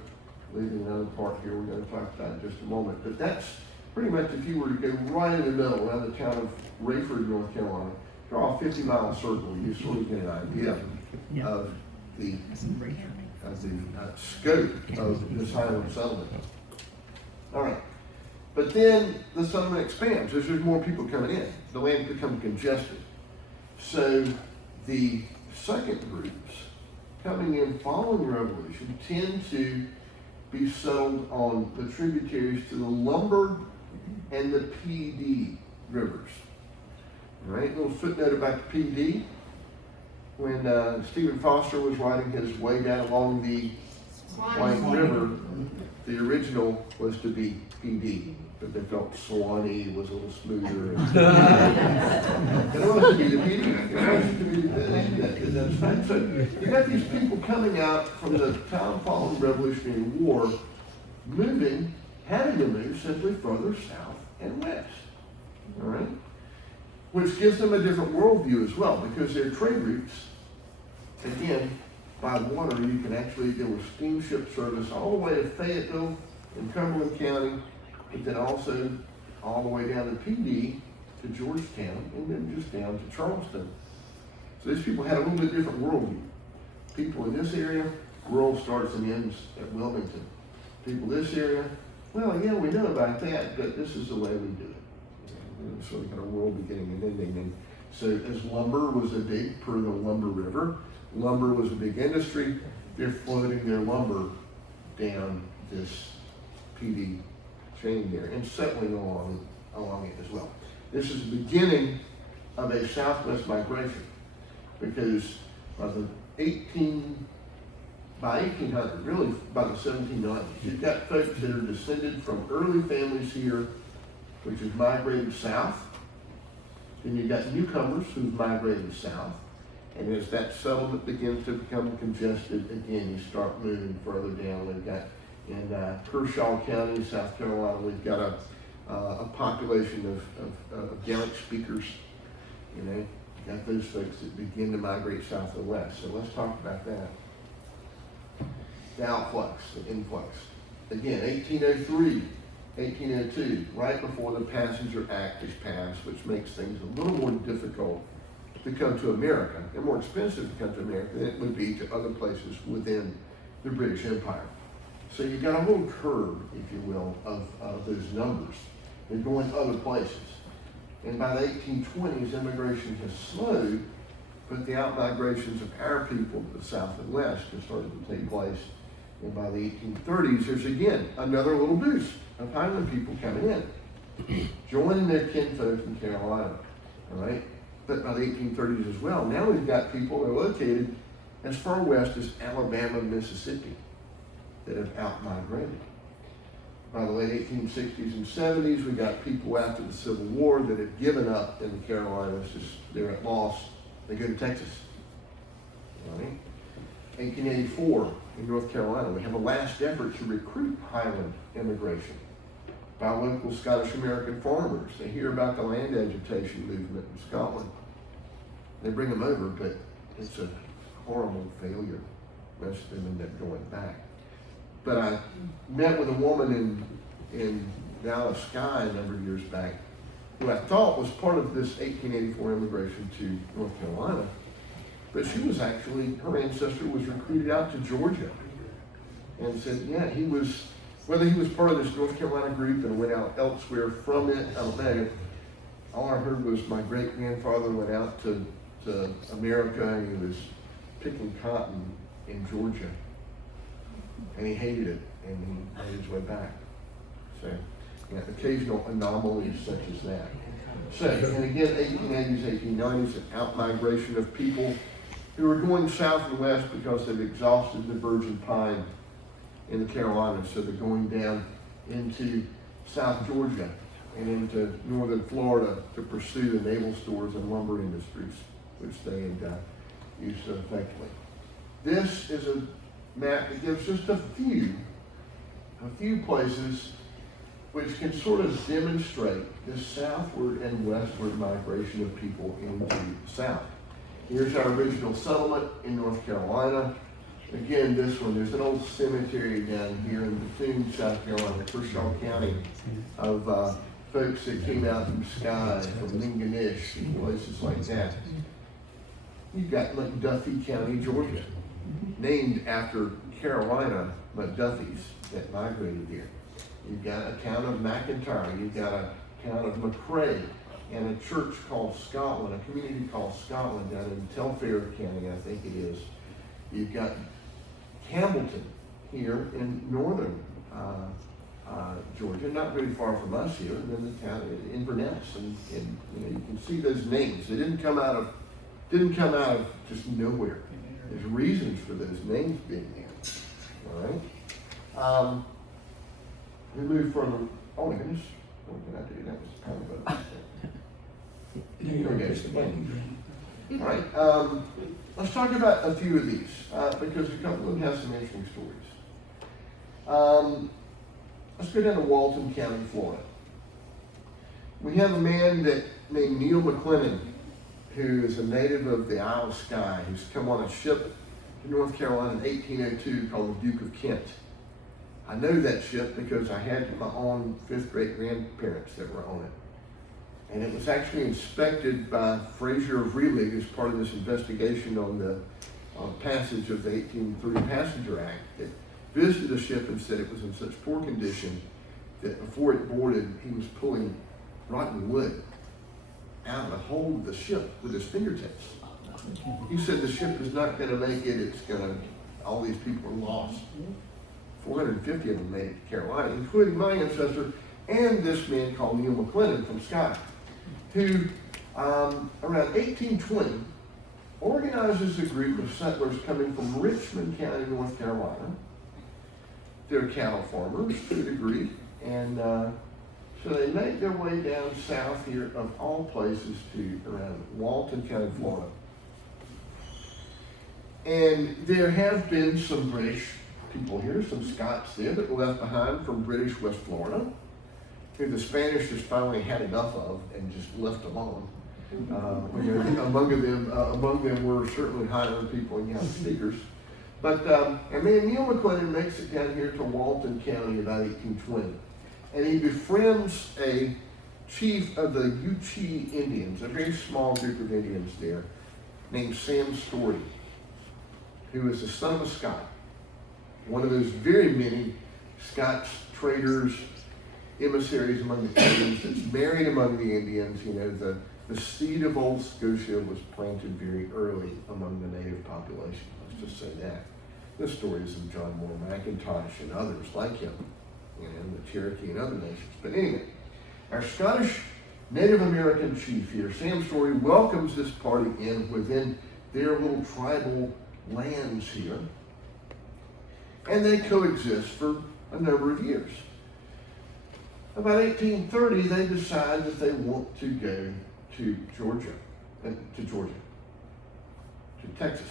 leaving another part here we're going to talk about in just a moment. But that's pretty much, if you were to go right in the middle around the town of Rayford, North Carolina, draw a 50-mile circle, you sort of get an idea of the scope of this Highland settlement. All right. But then the settlement expands as there's more people coming in. The land becomes congested. So the second groups coming in following the Revolution tend to be settled on the tributaries to the Lumber and the PD rivers. All right, a little footnote about the PD. When Stephen Foster was writing his way down along the White River, the original was to be PD, but they felt Swanee was a little smoother. It was to be the PD. It was to be that's fine. So you got these people coming out from the time following the Revolutionary War, having to move simply further south and west. All right? Which gives them a different worldview as well, because their trade routes, again, by water. You can actually, there was steamship service all the way to Fayetteville in Cumberland County, but then also all the way down to PD to Georgetown, and then just down to Charleston. So these people had a little bit different worldview. People in this area, world starts and ends at Wilmington. People this area, well, yeah, we know about that, but this is the way we do it. And so kind of world beginning and ending. And so as lumber was a big, per the Lumber River, lumber was a big industry. They're floating their lumber down this PD chain there and settling along it as well. This is the beginning of a southwest migration, because by 1800, really by the 1790s, you've got folks that are descended from early families here, which has migrated south. Then you've got newcomers who've migrated south. And as that settlement begins to become congested, again, you start moving further down. We've got in Kershaw County, South Carolina, we've got a population of Gaelic speakers. You know, you got those folks that begin to migrate south and west. So let's talk about that. The outflux, the influx. Again, 1803, 1802, right before the Passenger Act is passed, which makes things a little more difficult to come to America, and more expensive to come to America than it would be to other places within the British Empire. So you've got a little curve, if you will, of those numbers. They're going other places. And by the 1820s, immigration has slowed, but the out-migrations of our people to the south and west have started to take place. And by the 1830s, there's again another little boost of Highland people coming in, joining their kinfolk in Carolina, all right? But by the 1830s as well, now we've got people that are located as far west as Alabama and Mississippi that have out-migrated. By the late 1860s and 70s, we got people after the Civil War that had given up in the Carolinas, just they're at loss, they go to Texas. All right? 1884 in North Carolina, we have a last effort to recruit Highland immigration by local Scottish American farmers. They hear about the land agitation movement in Scotland. They bring them over, but it's a horrible failure. Most of them end up going back. But I met with a woman in Dallas Sky a number of years back who I thought was part of this 1884 immigration to North Carolina. But she was actually, her ancestor was recruited out to Georgia and said, yeah, he was, whether he was part of this North Carolina group and went out elsewhere from it, I don't know. All I heard was my great-grandfather went out to America and he was picking cotton in Georgia. And he hated it, and he made his way back. So, yeah, occasional anomalies such as that. So, and again, 1880s, 1890s, an out-migration of people who are going south and west because they've exhausted the virgin pine in the Carolinas. So they're going down into South Georgia and into northern Florida to pursue the naval stores and lumber industries, which they had used so effectively. This is a map that gives just a few places which can sort of demonstrate this southward and westward migration of people into the south. Here's our original settlement in North Carolina. Again, this one, there's an old cemetery down here in Bethune, South Carolina, Kershaw County, of folks that came out from Skye, from Lingonish, and places like that. You've got McDuffie County, Georgia, named after Carolina McDuffies that migrated here. You've got a town of McIntyre, you've got a town of McRae, and a church called Scotland, a community called Scotland down in Telfair County, I think it is. You've got Campbellton here in northern Georgia, not very far from us here, and then the town in Inverness, and you know, you can see those names. They didn't come out of just nowhere. There's reasons for those names being there. All right. We move further. Oh my goodness, what did I do? That was kind of a. All right. Let's talk about a few of these because a couple of them have some interesting stories. Let's go down to Walton County, Florida. We have a man named Neil McLennan, who is a native of the Isle of Skye, who's come on a ship to North Carolina in 1802 called the Duke of Kent. I know that ship because I had my own fifth great grandparents that were on it. And it was actually inspected by Fraser of Relig as part of this investigation on the passage of the 1830 Passenger Act. It visited the ship and said it was in such poor condition that before it boarded, he was pulling rotten wood out of the hold of the ship with his fingertips. He said the ship is not going to make it, it's going to, all these people are lost. 450 of them made it to Carolina, including my ancestor and this man called Neil McLennan from Scotland, who around 1820 organizes a group of settlers coming from Richmond County, North Carolina. They're cattle farmers to a degree, and so they make their way down south here, of all places, to around Walton County, Florida. And there have been some British people here, some Scots there that were left behind from British West Florida, who the Spanish just finally had enough of and just left alone. Among them were certainly Highland people and Yankee speakers. But and then Neil McLennan makes it down here to Walton County about 1820, and he befriends a chief of the Yuchi Indians, a very small group of Indians there, named Sam Story, who is the son of a Scot, one of those very many Scots traders, emissaries among the Indians, that's married among the Indians. You know, the seed of old Scotia was planted very early among the native population. Let's just say that. The stories of John Moore McIntosh and others like him, you know, the Cherokee and other nations. But anyway, our Scottish Native American chief here, Sam Story, welcomes this party in within their little tribal lands here, and they coexist for a number of years. About 1830, they decide that they want to go to Texas.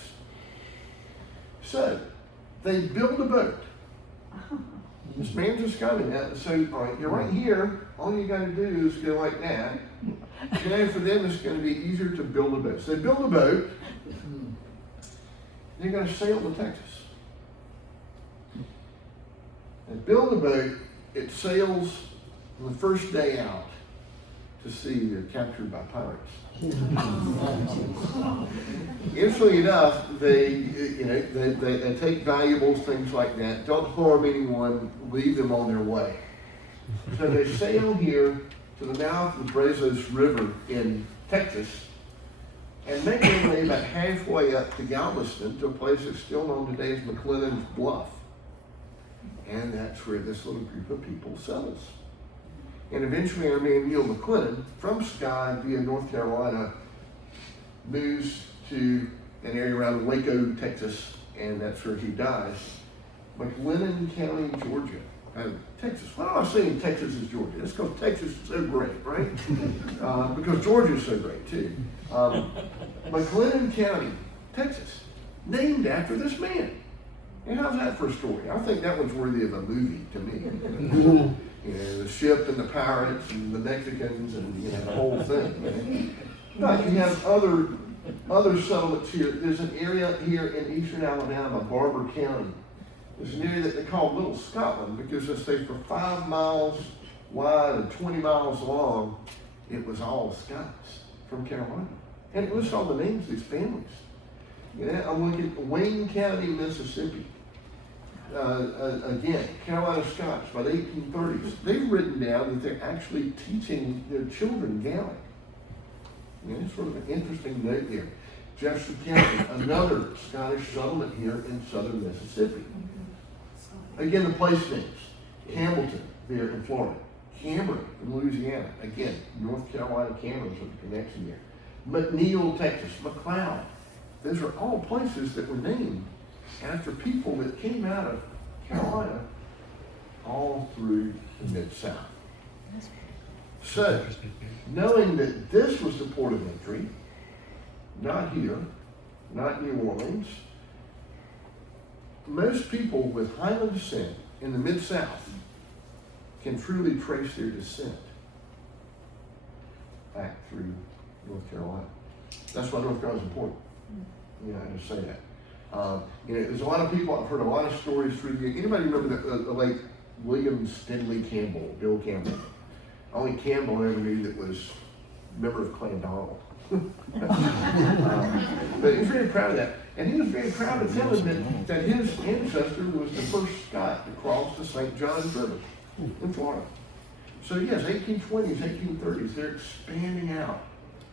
So they build a boat. This man's a Scotland now, so all right, you're right here. All you got to do is go like that. You know, for them, it's going to be easier to build a boat. So they build a boat. They're going to sail to Texas. They build a boat. It sails on the first day out to sea. They're captured by pirates. Interestingly enough, they take valuables, things like that. Don't harm anyone. Leave them on their way. So they sail here to the mouth of the Brazos River in Texas, and make their way about halfway up to Galveston, to a place that's still known today as McLennan's Bluff. And that's where this little group of people settles. And eventually our man Neil McLennan, from Skye via North Carolina, moves to an area around Waco, Texas, and that's where he dies. McLennan County, Georgia. Texas. Why am I saying Texas is Georgia? It's because Texas is so great, right? Because Georgia is so great too. McLennan County, Texas, named after this man. And how's that for a story? I think that one's worthy of a movie to me. You know, the ship and the pirates and the Mexicans and, you know, the whole thing. You know? But you have other settlements here. There's an area here in eastern Alabama, Barber County. There's an area that they call Little Scotland because they say for 5 miles wide and 20 miles long, it was all Scots from Carolina. And it lists all the names of these families. You know, I'm looking at Wayne County, Mississippi. Again, Carolina Scots, by the 1830s, they've written down that they're actually teaching their children Gaelic. You know, sort of an interesting note there. Jefferson County, another Scottish settlement here in southern Mississippi. Again, the place names. Hamilton, there in Florida. Cameron in Louisiana. Again, North Carolina Cameron's with the connection there. McNeil, Texas. McLeod. Those are all places that were named after people that came out of Carolina all through the Mid-South. So, knowing that this was the port of entry, not here, not New Orleans, most people with Highland descent in the Mid-South can truly trace their descent back through North Carolina. That's why North Carolina is important. You know, I just say that. There's a lot of people, I've heard a lot of stories through the years. Anybody remember the late William Stanley Campbell, Bill Campbell? Only Campbell I ever knew that was a member of Caudill. But he was very proud of that. And he was very proud to tell him that his ancestor was the first Scot to cross the St. John's River in Florida. So yes, 1820s, 1830s, they're expanding out.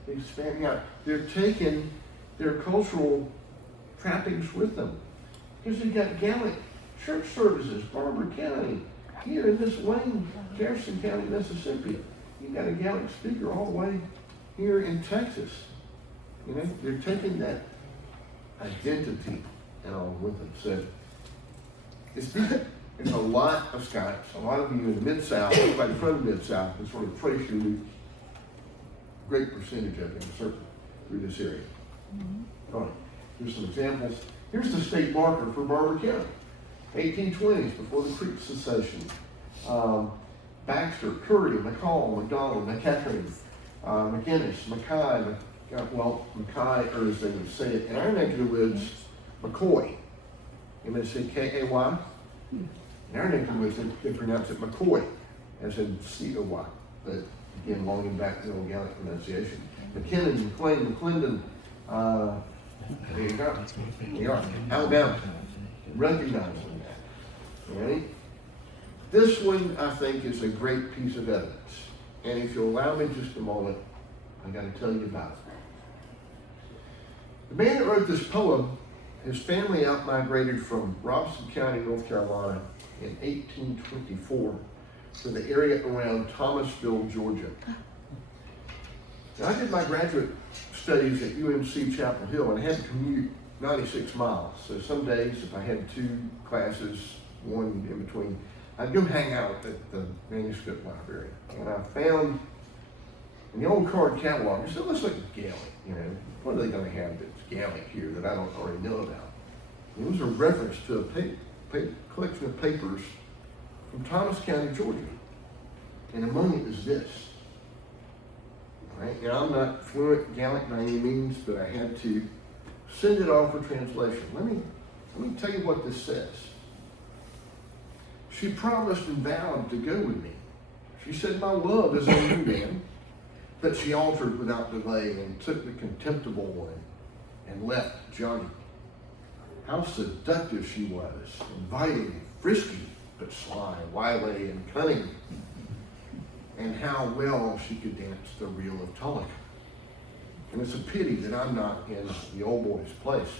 They're expanding out. They're taking their cultural trappings with them. Because you've got Gallic church services, Barber County, here in this lane, Jefferson County, Mississippi. You've got a Gallic speaker all the way here in Texas. They're taking that identity and all with them. So it's a lot of Scots, a lot of you in the Mid-South, everybody from the Mid-South, can sort of trace your great percentage of them, certainly, through this area. All right, here's some examples. Here's the state marker for Barber County. 1820s, before the Creek Secession. Baxter, Curry, McCall, McDonald, McEachern, McGinnis, Mackay, Mackay, or as they would say it in our neck of the woods, McCoy. M-A-C-K-A-Y. In our neck of the woods, they pronounce it McCoy, as in C-O-Y. But again, longing back to the old Gallic pronunciation. McKinnon, McLean, McClendon. There you go. There you are. Alabama. Recognize them. All right? This one, I think, is a great piece of evidence. And if you'll allow me just a moment, I've got to tell you about it. The man that wrote this poem, his family outmigrated from Robson County, North Carolina in 1824 to the area around Thomasville, Georgia. Now, I did my graduate studies at UMC Chapel Hill and I had to commute 96 miles. So some days, if I had 2 classes, one in between, I'd go hang out at the manuscript library. And I found in the old card catalog, I said, let's look at Gallic, What are they going to have that's Gallic here that I don't already know about? And it was a reference to a collection of papers from Thomas County, Georgia. And among it is this. Right? I'm not fluent Gallic by any means, but I had to send it off for translation. Let me tell you what this says. She promised and vowed to go with me. She said, my love is a new man. But she altered without delay and took the contemptible one and left Johnny. How seductive she was, inviting, frisky, but sly, wily, and cunning. And how well she could dance the reel of Tulloch. And it's a pity that I'm not in the old boy's place.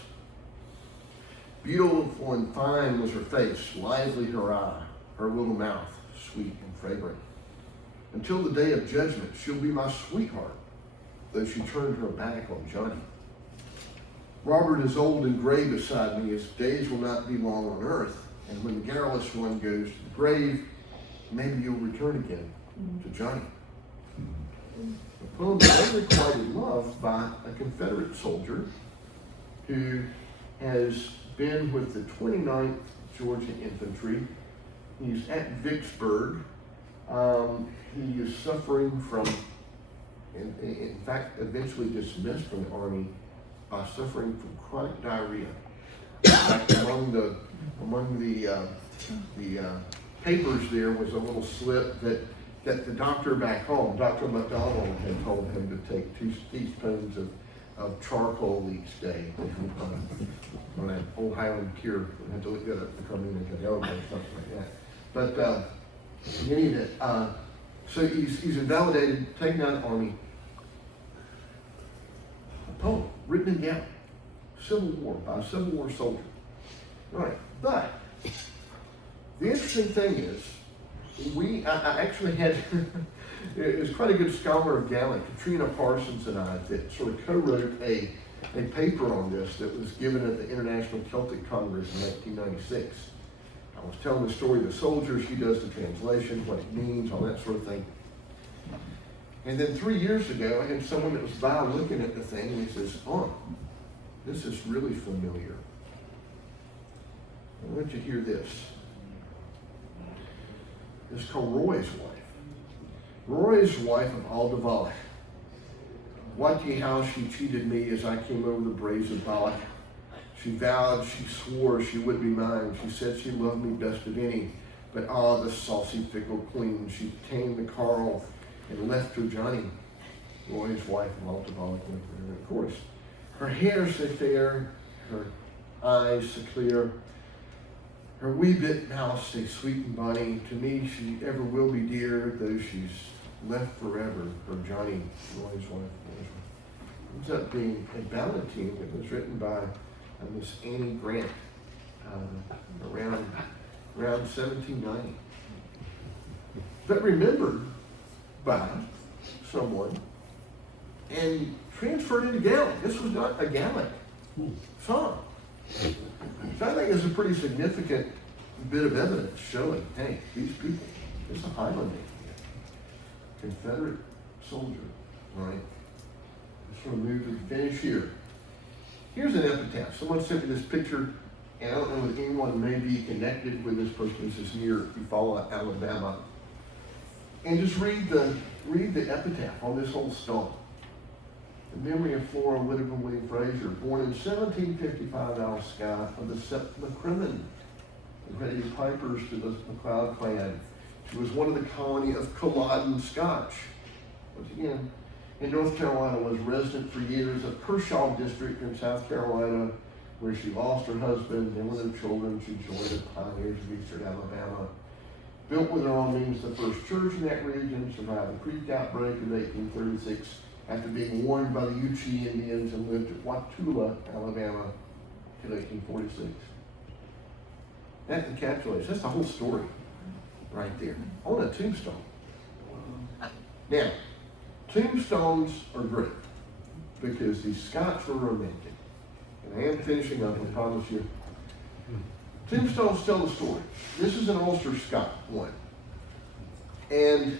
Beautiful and fine was her face, lively her eye, her little mouth, sweet and fragrant. Until the day of judgment, she'll be my sweetheart, though she turned her back on Johnny. Robert is old and gray beside me, his days will not be long on earth, and when the garrulous one goes to the grave, maybe you'll return again to Johnny. The poem is requited love by a Confederate soldier who has been with the 29th Georgia Infantry. He's at Vicksburg. He is suffering from, in fact, eventually dismissed from the Army by suffering from chronic diarrhea. In fact, among the papers there was a little slip that the doctor back home, Dr. McDonald, had told him to take 2 teaspoons of charcoal each day on that old Highland cure. I had to look that up to come in and get or something like that. But in any event, so he's invalidated, taken out of the Army. A poem written in Gallic, Civil War, by a Civil War soldier. All right, but the interesting thing is, I actually had, it was quite a good scholar of Gallic, Katrina Parsons and I, that sort of co-wrote a paper on this that was given at the International Celtic Congress in 1996. I was telling the story of the soldier, she does the translation, what it means, all that sort of thing. And then 3 years ago, I had someone that was by looking at the thing, and he says, oh, this is really familiar. I want you to hear this. It's called Roy's wife. Roy's wife of Aldevalach. Wot ye how she cheated me as I came over the braes of Balak? She vowed, she swore she would be mine. She said she loved me best of any. But the saucy, fickle queen, she tamed the Carl and left her Johnny, Roy's wife, Maltabolic. And of course, her hair so fair, her eyes so clear, her wee bit mouth so sweet and bonny. To me, she ever will be dear, though she's left forever, her Johnny, Roy's wife. Ends up being a ballad tune that was written by Miss Annie Grant around 1790. But remembered by someone and transferred into Gaelic. This was not a Gaelic song. So I think it's a pretty significant bit of evidence showing, hey, these people, it's a Highland name. Confederate soldier, right? Let's sort of move to the finish here. Here's an epitaph. Someone sent me this picture, and I don't know if anyone may be connected with this person. This is near Eufaula, Alabama. And just read the epitaph on this whole stone. The memory of Flora Whittaker William Fraser, born in 1755 out of Scott of the McCrimmon, the Ready Pipers to the MacLeod clan. She was one of the colony of Culloden Scotch. Once again, in North Carolina, was resident for years of Kershaw District in South Carolina, where she lost her husband and with her children. She joined the pioneers of Eastern Alabama. Built with her own means the first church in that region, survived the Creek outbreak in 1836 after being warned by the Yuchi Indians, and lived at Watula, Alabama, till 1846. That encapsulates, that's the whole story right there on a tombstone. Now, tombstones are great because the Scots were romantic. And I am finishing up, I promise you. Tombstones tell the story. This is an Ulster Scot one. And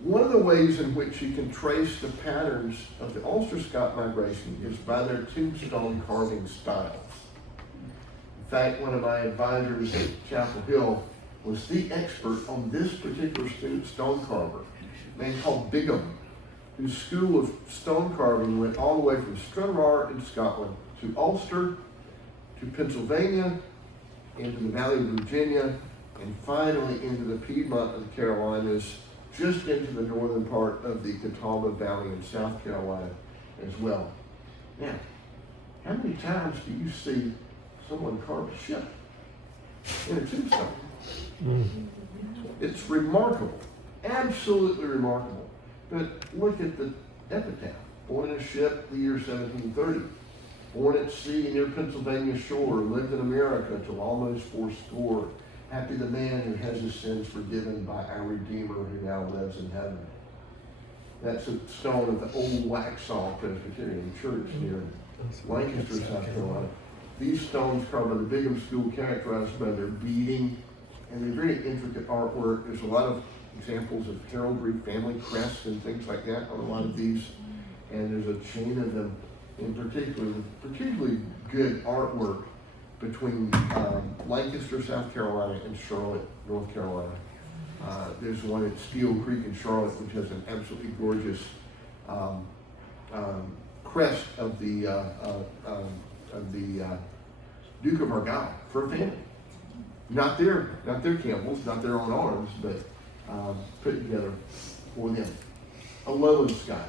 one of the ways in which you can trace the patterns of the Ulster Scot migration is by their tombstone carving styles. In fact, one of my advisors at Chapel Hill was the expert on this particular stone carver, a man called Bigham, whose school of stone carving went all the way from Stranraer in Scotland to Ulster, to Pennsylvania, into the Valley of Virginia, and finally into the Piedmont of the Carolinas, just into the northern part of the Catawba Valley in South Carolina as well. Now, how many times do you see someone carve a ship in a tombstone? It's remarkable, absolutely remarkable. But look at the epitaph. Born in a ship the year 1730. Born at sea near Pennsylvania shore, lived in America till almost fourscore. Happy the man who has his sins forgiven by our Redeemer who now lives in heaven. That's a stone of the old Waxhaw Presbyterian Church near Lancaster, South Carolina. These stones carved by the Bigham School, characterized by their beading and their very intricate artwork. There's a lot of examples of heraldry, family crests, and things like that on a lot of these. And there's a chain of them, in particular, particularly good artwork between Lancaster, South Carolina, and Charlotte, North Carolina. There's one at Steel Creek in Charlotte, which has an absolutely gorgeous crest of the Duke of Argyll for a family. Not their Campbells, not their own arms, but put together for them. A Lowland Scot.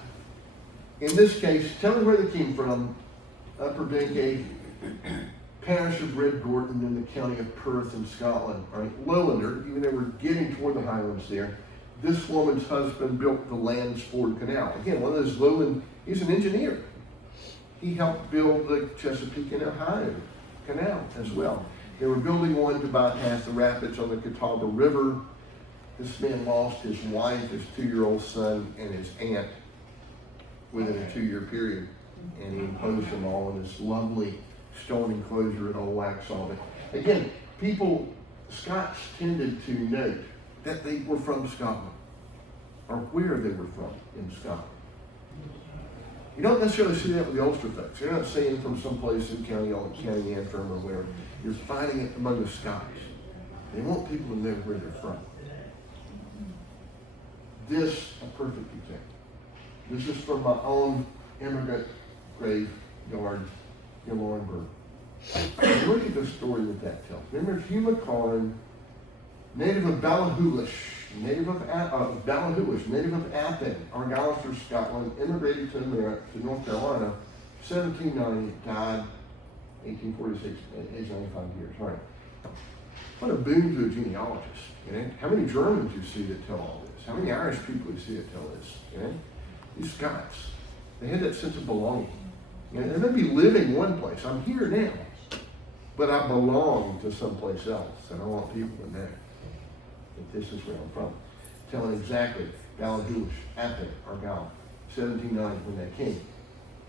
In this case, tell me where they came from. Upper Benkay, parish of Red Gorton in the county of Perth in Scotland. Right? Lowlander, even though we're getting toward the Highlands there. This woman's husband built the Lansford Canal. Again, one of those lowland, he's an engineer. He helped build the Chesapeake and Ohio Canal as well. They were building one to bypass the rapids on the Catawba River. This man lost his wife, his 2-year-old son, and his aunt within a 2-year period. And he imposed them all in this lovely stone enclosure at Old Waxhaw. But again, Scots tended to note that they were from Scotland, or where they were from in Scotland. You don't necessarily see that with the Ulster folks. You're not saying from someplace in County Antrim or wherever. You're finding it among the Scots. They want people to know where they're from. This, a perfect example. This is from my own immigrant graveyard in Laurinburg. Look at the story that tells. Remember Hugh McLaurin, native of Ballachulish, native of Appin, Argyllshire, Scotland, immigrated to North Carolina, 1790, died 1846, age 95 years. All right. What a boon to a genealogist. You know? How many Germans you see that tell all this? How many Irish people you see that tell this? You know? These Scots, they had that sense of belonging. You know, they may be living one place. I'm here now, but I belong to someplace else, and I want people to know that this is where I'm from. Telling exactly, Ballachulish, Appin, Argyll, 1790 when they came.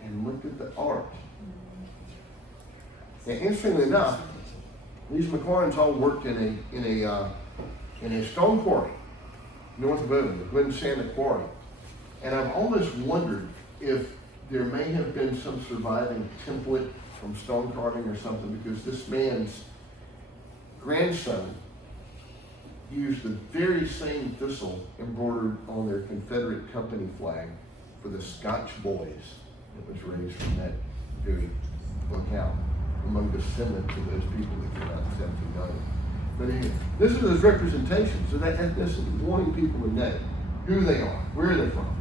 And look at the art. And interestingly enough, these McLaurins all worked in a stone quarry north of Owen, the Glen Santa Quarry. And I've almost wondered if there may have been some surviving template from stone carving or something, because this man's grandson used the very same thistle embroidered on their Confederate company flag for the Scotch boys that was raised from that very locale, among descendants of those people that came out in 1790. But anyway, this is his representation, so that ethnicity, wanting people to know who they are, where they're from.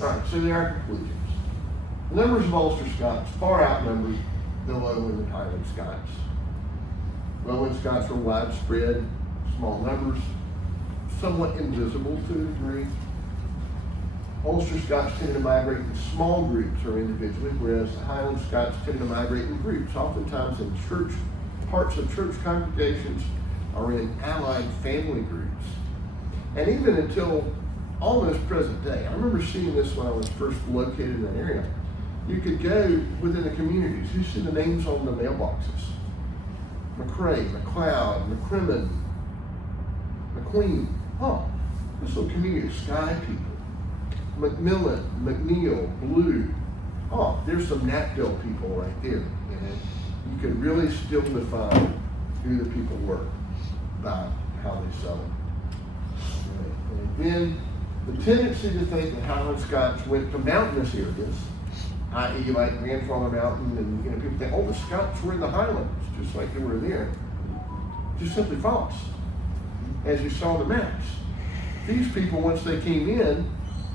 All right, so there are conclusions. The numbers of Ulster Scots far outnumbered the Lowland and Highland Scots. Lowland Scots were widespread, small numbers, somewhat invisible to a degree. Ulster Scots tended to migrate in small groups or individually, whereas the Highland Scots tended to migrate in groups, oftentimes in parts of church congregations or in allied family groups. And even until almost present day, I remember seeing this when I was first located in that area. You could go within the communities. You see the names on the mailboxes. McCrae, McLeod, McCrimmon, McQueen. Oh, this little community of Skye people. McMillan, McNeil, Blue. Oh, there's some Knapdale people right there. You know? You could really still define who the people were by how they settled. And then the tendency to think that Highland Scots went to mountainous areas, i.e. like Grandfather Mountain, and people think, oh, the Scots were in the Highlands, just like they were there. Just simply false. As you saw the maps, these people, once they came in,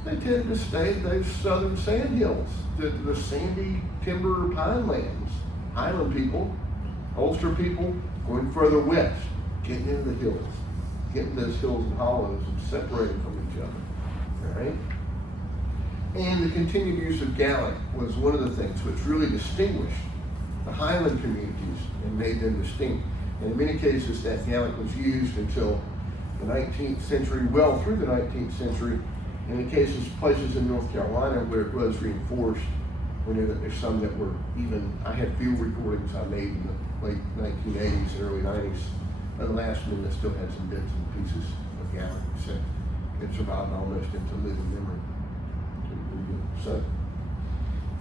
they tended to stay in those southern sandhills, the sandy timber pine lands. Highland people, Ulster people, going further west, getting into the hills, getting those hills and hollows and separating from each other. All right? And the continued use of Gaelic was one of the things which really distinguished the Highland communities and made them distinct. And in many cases, that Gaelic was used until the 19th century, well through the 19th century. In the cases, places in North Carolina where it was reinforced, we know that there's some that were even, I had field recordings I made in the late 1980s and early 90s. The last one that still had some bits and pieces of Gaelic, so it survived almost into living memory. So,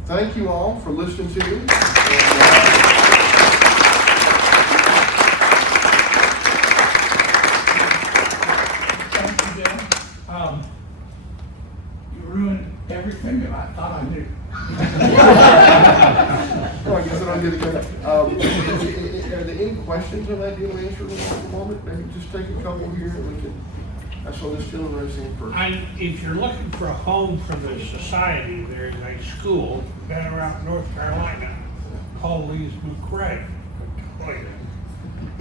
thank you all for listening to me. Thank you, Dan. You ruined everything that I thought I knew. Well, I guess I don't get it again. Are there any questions on that deal answer at the moment? Maybe just take a couple here and we can. I saw this gentleman raising first. If you're looking for a home for the society, there's a school down around North Carolina called Lee's McCrae.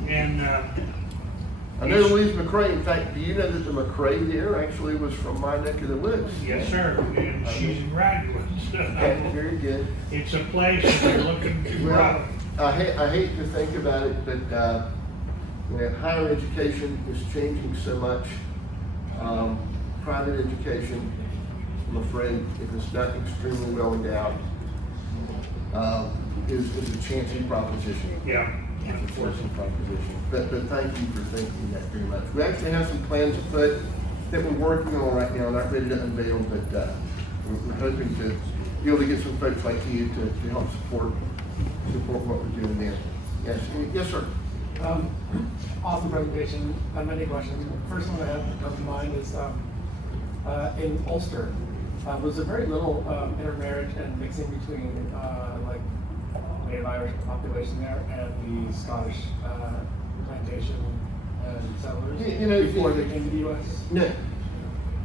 And I know Louise McCrae. In fact, do you know that the McCrae there actually was from my neck of the woods? yes, sir, and she's a graduate. Okay, very good. It's a place if you're looking to Well, I hate to think about it, but higher education is changing so much. Private education, I'm afraid, if it's not extremely well endowed, is a chancy proposition. Yeah. It's a forcing proposition. But thank you for thinking that very much. We actually have some plans afoot that we're working on right now, not ready to unveil, but we're hoping to be able to get some folks like you to help support what we're doing there. Yes, sir. Awesome presentation. I have many questions. The first one I have that comes to mind is in Ulster, was there very little intermarriage and mixing between Native Irish population there and the Scottish plantation settlers You know, before they came to the U.S.? No,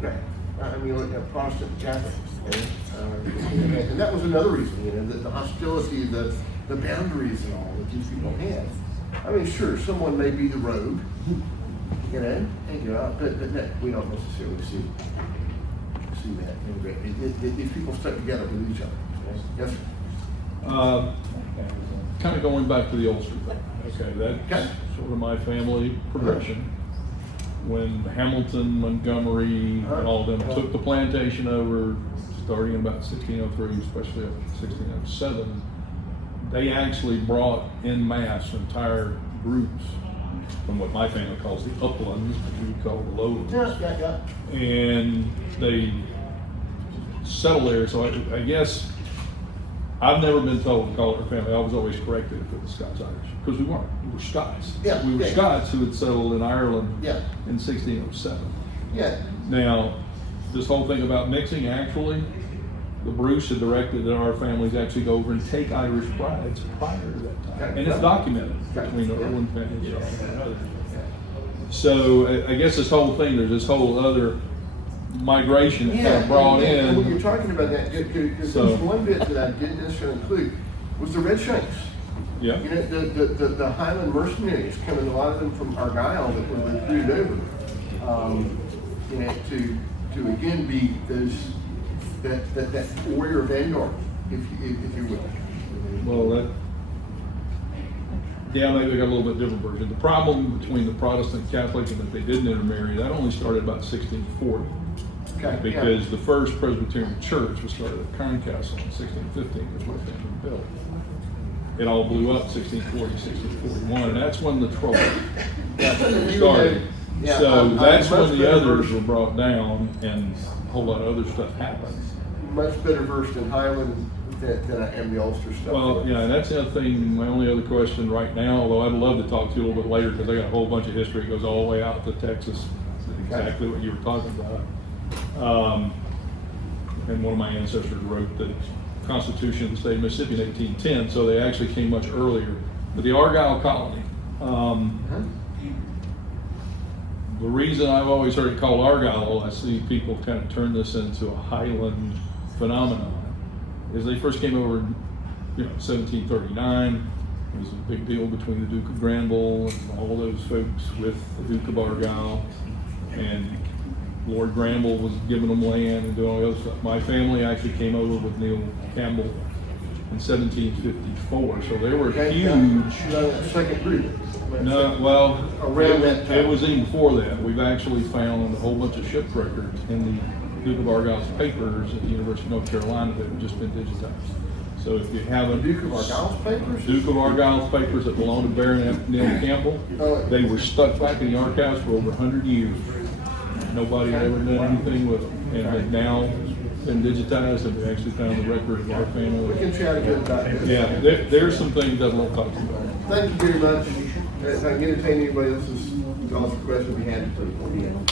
no. I mean, look at Protestant Catholics, and that was another reason, you know, the hostility, the boundaries and all that these people had. I mean, sure, someone may be the rogue, you know, and but no, we don't necessarily see that. These people stuck together with each other. Yes, sir. Kind of going back to the Ulster thing. Okay, that's sort of my family progression. When Hamilton, Montgomery, and all of them took the plantation over, starting in about 1603, especially up to 1607, they actually brought en masse entire groups from what my family calls the uplands, which we call the lowlands. And they settled there. So I guess I've never been told to call it our family. I was always corrected if it was Scots-Irish, because we weren't. We were Scots. Yeah, we were yeah. Scots who had settled in Ireland Yeah. in 1607. Yeah. Now, this whole thing about mixing, actually, the Bruce had directed that our families actually go over and take Irish brides prior to that time. And it's documented between the Irwin family and others. So I guess this whole thing, there's this whole other migration kind of brought and when you're in. talking about that, because So- there's one bit that I didn't necessarily include, was the Red Shanks. Yeah. You know, the Highland mercenaries coming, a lot of them from Argyll that were recruited over, you know, to again be those, that warrior vanguard, if you will. Well, maybe I got a little bit different version. The problem between the Protestant Catholics and that they didn't intermarry, that only started about 1640. Okay, Because the first Presbyterian church was started at Castle in 1615, was what they were built. It all blew up 1640, 1641, and that's when the trouble started. Yeah, So I'm that's much when the better others versed- were brought down and a whole lot of other stuff happened. Much better versed in Highland than I am the Ulster stuff. Well, yeah, and that's the other thing, my only other question right now, although I'd love to talk to you a little bit later, because I got a whole bunch of history, it goes all the way out to Texas, exactly what you were talking about. And one of my ancestors wrote the Constitution of the State of Mississippi in 1810, so they actually came much earlier. But the Argyll colony, the reason I've always heard it called Argyll, I see people kind of turn this into a Highland phenomenon, is they first came over in 1739. It was a big deal between the Duke of Granville and all those folks with the Duke of Argyll, and Lord Granville was giving them land and doing all the other stuff. My family actually came over with Neil Campbell in 1754, so they were huge. Second group. No, well, Around that time. it was even before that. We've actually found a whole bunch of ship records in the Duke of Argyll's papers at the University of North Carolina that have just been digitized. So if you haven't. Duke of Argyll's papers? Duke of Argyll's papers that belonged to Baronet Neil Campbell, they were stuck back in the archives for over 100 years. Nobody had ever done anything with them. And they've now been digitized, and we actually found the record of our We family. can chat again about this. Yeah, there's some things that I'll talk to you about. Thank you very much. If I can entertain anybody else's questions, be happy to.